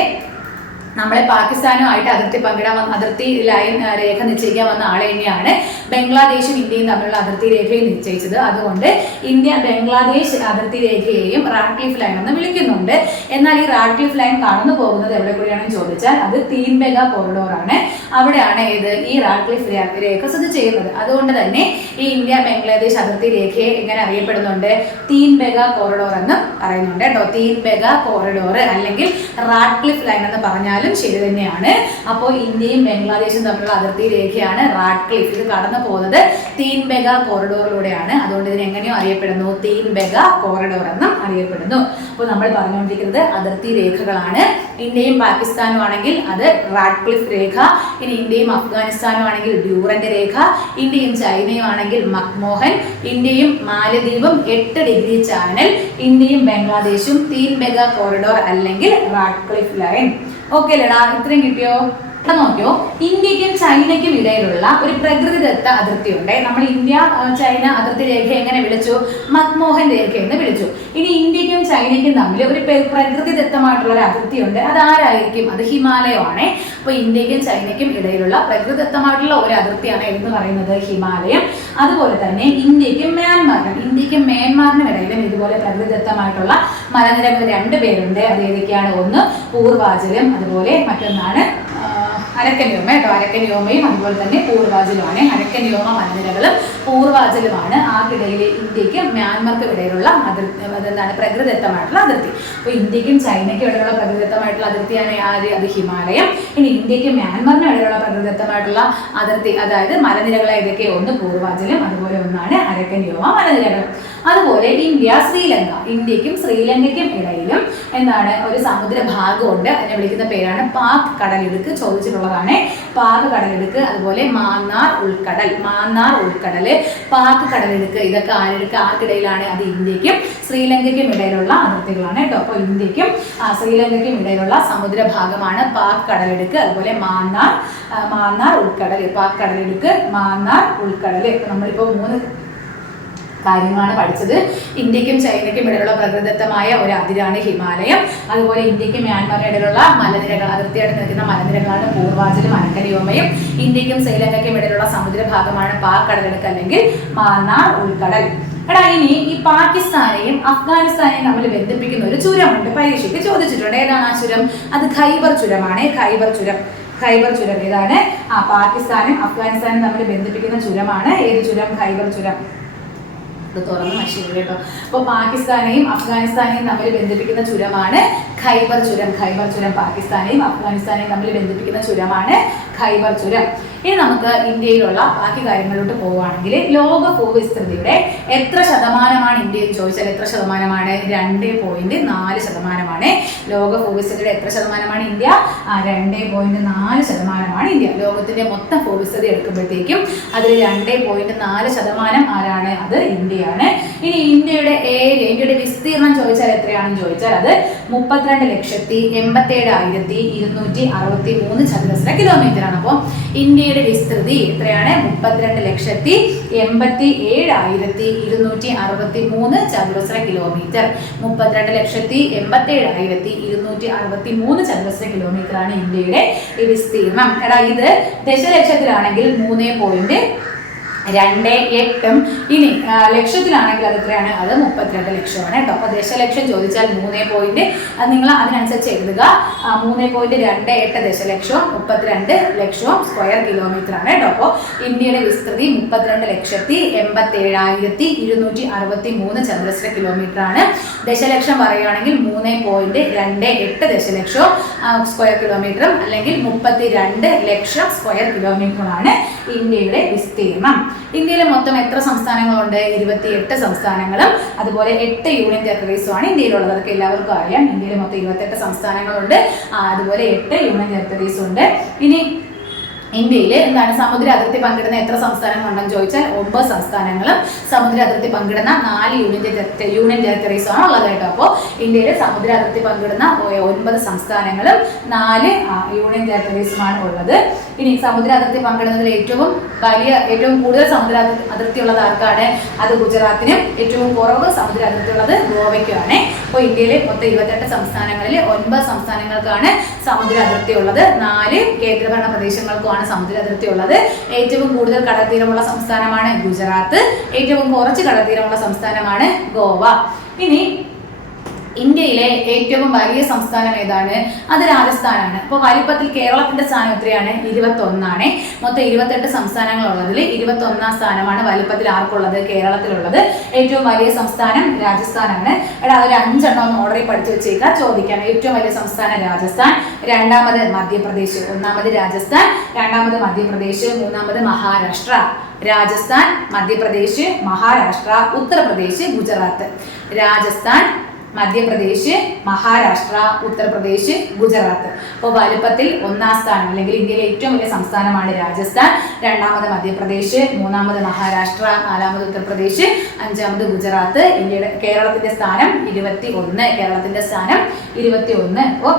നമ്മളെ പാകിസ്ഥാനുമായിട്ട് അതിർത്തി ലൈൻ രേഖ നിശ്ചയിക്കാൻ വന്ന ആളെ തന്നെയാണ് ബംഗ്ലാദേശും ഇന്ത്യയും തമ്മിലുള്ള അതിർത്തി രേഖയെ നിശ്ചയിച്ചത്. അതുകൊണ്ട് ഇന്ത്യ ബംഗ്ലാദേശ് അതിർത്തി രേഖയെയും റാഡ്ക്ലിഫ് ലൈൻ എന്ന് വിളിക്കുന്നുണ്ട്. എന്നാൽ ഈ റാഡ്ക്ലിഫ് ലൈൻ കടന്നു പോകുന്നത് എവിടെ കൂടിയാണെന്ന് ചോദിച്ചാൽ അത് തീൻബെഗ കോറിഡോർ ആണ്. അവിടെയാണ് ഈ റാഡ്ക്ലിഫ് രേഖ സ്ഥിതി ചെയ്യുന്നത്. അതുകൊണ്ട് തന്നെ ഈ ഇന്ത്യ ബംഗ്ലാദേശ് അതിർത്തി രേഖയെ എങ്ങനെ അറിയപ്പെടുന്നുണ്ട്? തീൻബെഗ കോറിഡോർ എന്ന് പറയുന്നുണ്ട് കേട്ടോ. തീൻബെഗ കോറിഡോർ അല്ലെങ്കിൽ റാഡ്ക്ലിഫ് ലൈൻ എന്ന് പറഞ്ഞാൽ ശരി തന്നെയാണ്. അപ്പോൾ ഇന്ത്യയും ബംഗ്ലാദേശും തമ്മിലുള്ള അതിർത്തി രേഖയാണ് റാഡ്ക്ലിഫ്. ഇത് കടന്നു പോകുന്നത് തീൻബെഗ കോറിഡോറിലൂടെയാണ്. അതുകൊണ്ട് ഇതിന് എങ്ങനെയോ അറിയപ്പെടുന്നു? തീൻബെഗ കോറിഡോർ എന്നും അറിയപ്പെടുന്നു. അപ്പോൾ നമ്മൾ പറഞ്ഞുകൊണ്ടിരിക്കുന്നത് അതിർത്തി രേഖകളാണ്. ഇന്ത്യയും പാകിസ്ഥാനും ആണെങ്കിൽ അത് റാഡ്ക്ലിഫ് രേഖ. ഇനി ഇന്ത്യയും അഫ്ഗാനിസ്ഥാനും ആണെങ്കിൽ ഡ്യൂറന്റ് രേഖ. ഇന്ത്യയും ചൈനയും ആണെങ്കിൽ മക്മോഹൻ. ഇന്ത്യയും മാലദ്വീപും 8 ഡിഗ്രി ചാനൽ. ഇന്ത്യയും ബംഗ്ലാദേശും തീൻബെഗ കോറിഡോർ അല്ലെങ്കിൽ റാഡ്ക്ലിഫ് ലൈൻ. ഓക്കെ അല്ലേടാ? ഇത്രയും കിട്ടിയോ? നോക്കിയോ, ഇന്ത്യക്കും ചൈനയ്ക്കും ഇടയിലുള്ള ഒരു പ്രകൃതിദത്ത അതിർത്തി ഉണ്ട്. നമ്മൾ ഇന്ത്യ ചൈന അതിർത്തി രേഖ എങ്ങനെ വിളിച്ചു? മക്മോഹൻ രേഖ എന്ന് വിളിച്ചു. ഇനി ഇന്ത്യക്കും ചൈനയ്ക്കും തമ്മിൽ ഒരു പ്രകൃതിദത്തമായിട്ടുള്ള ഒരു അതിർത്തി ഉണ്ട്. അതാരായിരിക്കും? അത് ഹിമാലയമാണ്. അപ്പോൾ ഇന്ത്യക്കും ചൈനയ്ക്കും ഇടയിലുള്ള പ്രകൃതിദത്തമായിട്ടുള്ള ഒരു അതിർത്തിയാണ് എന്ന് പറയുന്നത് ഹിമാലയം. അതുപോലെ തന്നെ ഇന്ത്യക്കും മ്യാൻമാറിനും ഇടയിലും ഇതുപോലെ പ്രകൃതിദത്തമായിട്ടുള്ള മലനിരകൾ 2 പേരുണ്ട്. അത് ഏതൊക്കെയാണ്? ഒന്ന് പൂർവാചലും, അതുപോലെ മറ്റൊന്നാണ് അരക്കന്യോമ കേട്ടോ. അരക്കന്യോമയും അതുപോലെ തന്നെ പൂർവാചലുമാണ്. അരക്കന്യോമ മലനിരകളും പൂർവാചലുമാണ് ആർക്കിടയിലെ ഇന്ത്യക്കും മ്യാൻമാർക്കും ഇടയിലുള്ള അതെന്താണ്? പ്രകൃതിദത്തമായിട്ടുള്ള അതിർത്തി. അപ്പോൾ ഇന്ത്യക്കും ചൈനയ്ക്കും ഇടയിലുള്ള പ്രകൃതിദത്തമായിട്ടുള്ള അതിർത്തിയാണ് ആര്? അത് ഹിമാലയം. ഇനി ഇന്ത്യക്കും മ്യാൻമാറിനും ഇടയിലുള്ള പ്രകൃതിദത്തമായിട്ടുള്ള അതിർത്തി അതായത് മലനിരകൾ ഏതൊക്കെ? ഒന്ന് പൂർവാചലും, അതുപോലെ ഒന്നാണ് അരക്കന്യോമ മലനിരകൾ. അതുപോലെ ഇന്ത്യക്കും ശ്രീലങ്കയ്ക്കും ഇടയിലും എന്താണ്? ഒരു സമുദ്ര ഭാഗമുണ്ട്. അതിനെ വിളിക്കുന്ന പേരാണ് പാക് കടലിടുക്ക്. ചോദിച്ചിട്ടുള്ളതാണ് പാക് കടലിടുക്ക്. അതുപോലെ മാന്നാർ ഉൾക്കടൽ, പാക് കടലിടുക്ക്. ഇതൊക്കെ ആർക്കിടയിലാണ്? അത് ഇന്ത്യക്കും ശ്രീലങ്കയ്ക്കും ഇടയിലുള്ള അതിർത്തികളാണ് കേട്ടോ. അപ്പോൾ ഇന്ത്യക്കും ശ്രീലങ്കയ്ക്കും ഇടയിലുള്ള സമുദ്ര ഭാഗമാണ് പാക് കടലിടുക്ക്. അതുപോലെ മാന്നാർ ഉൾക്കടൽ, പാക് കടലിടുക്ക്, മാന്നാർ ഉൾക്കടൽ. നമ്മളിപ്പോൾ 3 കാര്യങ്ങളാണ് പഠിച്ചത്. ഇന്ത്യക്കും ചൈനയ്ക്കും ഇടയിലുള്ള പ്രകൃതിദത്തമായ ഒരു അതിരാണ് ഹിമാലയം. അതുപോലെ ഇന്ത്യക്കും മ്യാൻമാറിനും ഇടയിലുള്ള മലനിരകൾ, അതിർത്തിയായിട്ട് നിൽക്കുന്ന മലനിരകളാണ് പൂർവാചലും അരക്കന്യോമയും. ഇന്ത്യക്കും ശ്രീലങ്കയ്ക്കും ഇടയിലുള്ള സമുദ്രഭാഗമാണ് പാക് കടലിടുക്ക് അല്ലെങ്കിൽ മാന്നാർ ഉൾക്കടൽ. ഇനി ഈ പാകിസ്ഥാനെയും അഫ്ഗാനിസ്ഥാനെയും തമ്മിൽ ബന്ധിപ്പിക്കുന്ന ഒരു ചുരമുണ്ട്. പരീക്ഷയ്ക്ക് ചോദിച്ചിട്ടുണ്ട്. ഏതാണ് ആ ചുരം? അത് ഖൈബർ ചുരമാണ്. ഖൈബർ ചുരം ഏതാണ്? പാകിസ്ഥാനും അഫ്ഗാനിസ്ഥാനും തമ്മിൽ ബന്ധിപ്പിക്കുന്ന ചുരമാണ്. ഏത് ചുരം? ഖൈബർ ചുരം. ഇത് തുറന്ന് നശിക്കും കേട്ടോ. അപ്പോൾ പാകിസ്ഥാനെയും അഫ്ഗാനിസ്ഥാനെയും തമ്മിൽ ബന്ധിപ്പിക്കുന്ന ചുരമാണ് ഖൈബർ ചുരം. പാകിസ്ഥാനെയും അഫ്ഗാനിസ്ഥാനെയും തമ്മിൽ ബന്ധിപ്പിക്കുന്ന ചുരമാണ് ഖൈബർ ചുരം. ഇനി നമുക്ക് ഇന്ത്യയിലുള്ള ബാക്കി കാര്യങ്ങളിലോട്ട് പോവുകയാണെങ്കിൽ ലോക ഭൂവിസ്തൃതിയുടെ എത്ര ശതമാനമാണ് ഇന്ത്യ എന്ന് ചോദിച്ചാൽ എത്ര ശതമാനമാണ്? 2.4%. ലോക ഭൂവിസ്തൃതിയുടെ എത്ര ശതമാനമാണ് ഇന്ത്യ? 2.4% ഇന്ത്യ. ലോകത്തിന്റെ മൊത്തം ഭൂവിസ്തൃതി എടുക്കുമ്പോഴത്തേക്കും അതിൽ 2.4% ആരാണ്? അത് ഇന്ത്യയാണ്. ഇനി ഇന്ത്യയുടെ ഏരിയ, ഇന്ത്യയുടെ വിസ്തീർണം ചോദിച്ചാൽ എത്രയാണെന്ന് ചോദിച്ചാൽ അത് 32,87,263 ചതുരശ്ര കിലോമീറ്റർ ആണ്. അപ്പോൾ ഇന്ത്യയുടെ വിസ്തൃതി എത്രയാണ്? 32,87,263 ചതുരശ്ര കിലോമീറ്റർ. 32,87,263 ചതുരശ്ര കിലോമീറ്റർ ആണ് ഇന്ത്യയുടെ വിസ്തീർണം. എടാ ഇത് ദശലക്ഷത്തിലാണെങ്കിൽ 3.28. ഇനി ലക്ഷത്തിലാണെങ്കിൽ അത് എത്രയാണ്? അത് 32 ലക്ഷമാണ് കേട്ടോ. അപ്പൊ ദശലക്ഷം ചോദിച്ചാൽ 3. അത് നിങ്ങൾ അതിനനുസരിച്ച് എഴുതുക. 3.28 ദശലക്ഷവും 32 ലക്ഷവും സ്ക്വയർ കിലോമീറ്റർ ആണ് കേട്ടോ. അപ്പോൾ ഇന്ത്യയുടെ വിസ്തൃതി 32,87,263 ചതുരശ്ര കിലോമീറ്റർ ആണ്. ദശലക്ഷം പറയുകയാണെങ്കിൽ 3.28 ദശലക്ഷവും സ്ക്വയർ കിലോമീറ്ററും അല്ലെങ്കിൽ 32 ലക്ഷം സ്ക്വയർ കിലോമീറ്ററുമാണ് ഇന്ത്യയുടെ വിസ്തീർണം. ഇന്ത്യയിൽ മൊത്തം എത്ര സംസ്ഥാനങ്ങളുണ്ട്? 28 സംസ്ഥാനങ്ങളും അതുപോലെ 8 യൂണിയൻ ടെറിട്ടറീസും ആണ് ഇന്ത്യയിലുള്ളത്. അതൊക്കെ എല്ലാവർക്കും അറിയാം. ഇന്ത്യയിൽ മൊത്തം 28 സംസ്ഥാനങ്ങളുണ്ട്, അതുപോലെ 8 യൂണിയൻ ടെറിട്ടറീസും ഉണ്ട്. ഇനി ഇന്ത്യയിൽ എന്താണ് സമുദ്ര അതിർത്തി പങ്കിടുന്ന എത്ര സംസ്ഥാനങ്ങളുണ്ടെന്ന് ചോദിച്ചാൽ 9 സംസ്ഥാനങ്ങളും സമുദ്ര അതിർത്തി പങ്കിടുന്ന 4 യൂണിയൻ ടെറിട്ടറീസും ആണ് ഉള്ളത് കേട്ടോ. അപ്പോൾ ഇന്ത്യയിൽ സമുദ്ര അതിർത്തി പങ്കിടുന്ന 9 സംസ്ഥാനങ്ങളും 4 യൂണിയൻ ടെറിട്ടറീസുമാണ് ഉള്ളത്. ഇനി സമുദ്ര അതിർത്തി പങ്കിടുന്നതിൽ ഏറ്റവും കൂടുതൽ സമുദ്ര അതിർത്തി ഉള്ളത് ആർക്കാണ്? അത് ഗുജറാത്തിനും. ഏറ്റവും കുറവ് സമുദ്ര അതിർത്തി ഉള്ളത് ഗോവയ്ക്കുമാണ്. അപ്പോൾ ഇന്ത്യയിലെ മൊത്തം 28 സംസ്ഥാനങ്ങളിൽ 9 സംസ്ഥാനങ്ങൾക്കാണ് സമുദ്ര അതിർത്തി ഉള്ളത്, 4 കേന്ദ്രഭരണ പ്രദേശങ്ങൾക്കുമാണ് സമുദ്ര അതിർത്തി ഉള്ളത്. ഏറ്റവും കൂടുതൽ കടൽത്തീരമുള്ള സംസ്ഥാനമാണ് ഗുജറാത്ത്, ഏറ്റവും കുറച്ച് കടൽത്തീരമുള്ള സംസ്ഥാനമാണ് ഗോവ. ഇനി ഇന്ത്യയിലെ ഏറ്റവും വലിയ സംസ്ഥാനം ഏതാണ്? അത് രാജസ്ഥാനാണ്. അപ്പോൾ വലിപ്പത്തിൽ കേരളത്തിന്റെ സ്ഥാനം എത്രയാണ്? 21. മൊത്തം 28 സംസ്ഥാനങ്ങളുള്ളതിൽ 21ാം സ്ഥാനമാണ് വലിപ്പത്തിൽ ആർക്കുള്ളത്? കേരളത്തിലുള്ളത്. ഏറ്റവും വലിയ സംസ്ഥാനം രാജസ്ഥാനാണ്. എടാ അതൊരു 5 എണ്ണം ഒന്ന് ഓർഡറിൽ പഠിച്ചു വെച്ചേക്കാം, ചോദിക്കാം. ഏറ്റവും വലിയ സംസ്ഥാനം രാജസ്ഥാൻ, രണ്ടാമത് മധ്യപ്രദേശ്, ഒന്നാമത് രാജസ്ഥാൻ, രണ്ടാമത് മധ്യപ്രദേശ്, മൂന്നാമത് മഹാരാഷ്ട്ര. രാജസ്ഥാൻ, മധ്യപ്രദേശ്, മഹാരാഷ്ട്ര, ഉത്തർപ്രദേശ്, ഗുജറാത്ത്. രാജസ്ഥാൻ, മധ്യപ്രദേശ്, മഹാരാഷ്ട്ര, ഉത്തർപ്രദേശ്, ഗുജറാത്ത്. അപ്പോൾ വലുപ്പത്തിൽ 1ാം സ്ഥാനം അല്ലെങ്കിൽ ഇന്ത്യയിലെ ഏറ്റവും വലിയ സംസ്ഥാനമാണ് രാജസ്ഥാൻ, രണ്ടാമത് മധ്യപ്രദേശ്, മൂന്നാമത് മഹാരാഷ്ട്ര, നാലാമത് ഉത്തർപ്രദേശ്, 5ാമത് ഗുജറാത്ത്. കേരളത്തിന്റെ സ്ഥാനം 21. കേരളത്തിന്റെ സ്ഥാനം 21. അപ്പോൾ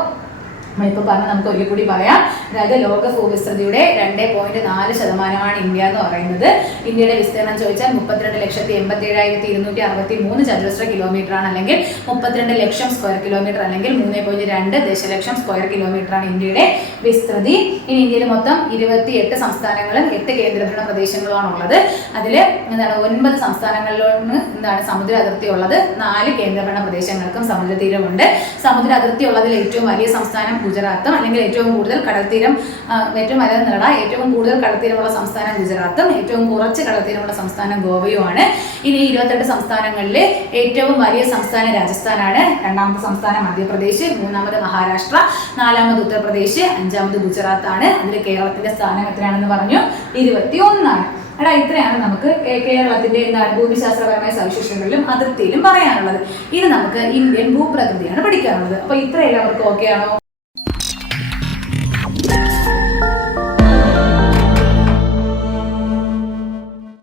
നമ്മളിപ്പോൾ പറഞ്ഞ നമുക്ക് ഒരിക്കൽ കൂടി പറയാം. അതായത് ലോക ഭൂവിസ്തൃതിയുടെ 2.4% ഇന്ത്യ എന്ന് പറയുന്നത്. ഇന്ത്യയുടെ വിസ്തീർണം ചോദിച്ചാൽ 32,87,263 ചതുരശ്ര കിലോമീറ്റർ ആണ്, അല്ലെങ്കിൽ 32 ലക്ഷം സ്ക്വയർ കിലോമീറ്റർ, അല്ലെങ്കിൽ 3.2 ദശലക്ഷം സ്ക്വയർ കിലോമീറ്റർ ആണ് ഇന്ത്യയുടെ വിസ്തൃതി. ഇനി ഇന്ത്യയിൽ മൊത്തം 28 സംസ്ഥാനങ്ങളും 8 കേന്ദ്രഭരണ പ്രദേശങ്ങളുമാണ് ഉള്ളത്. അതിൽ 9 സംസ്ഥാനങ്ങളിലാണ് സമുദ്ര അതിർത്തി ഉള്ളത്, 4 കേന്ദ്രഭരണ പ്രദേശങ്ങൾക്കും സമുദ്രതീരമുണ്ട്. സമുദ്ര അതിർത്തി ഉള്ളതിൽ ഏറ്റവും വലിയ സംസ്ഥാനം ഗുജറാത്തും, അല്ലെങ്കിൽ ഏറ്റവും കൂടുതൽ കടൽത്തീരം ഏറ്റവും കൂടുതൽ കടൽത്തീരമുള്ള സംസ്ഥാനം ഗുജറാത്തും, ഏറ്റവും കുറച്ച് കടൽത്തീരമുള്ള സംസ്ഥാനം ഗോവയുമാണ്. ഇനി 28 സംസ്ഥാനങ്ങളിൽ ഏറ്റവും വലിയ സംസ്ഥാനം രാജസ്ഥാനാണ്, രണ്ടാമത്തെ സംസ്ഥാനം മധ്യപ്രദേശ്, മൂന്നാമത് മഹാരാഷ്ട്ര, നാലാമത് ഉത്തർപ്രദേശ്, 5ാമത് ഗുജറാത്ത് ആണ്. അതിൽ കേരളത്തിന്റെ സ്ഥാനം എത്രയാണെന്ന് പറഞ്ഞു? 21. എടാ ഇത്രയാണ് നമുക്ക് കേരളത്തിന്റെ ഭൂമിശാസ്ത്രപരമായ സവിശേഷതകളിലും അതിർത്തിയിലും പറയാനുള്ളത്. ഇനി നമുക്ക് ഇന്ത്യൻ ഭൂപ്രകൃതിയാണ് പഠിക്കാനുള്ളത്. അപ്പൊ ഇത്ര എല്ലാവർക്കും ഓക്കെ ആണോ?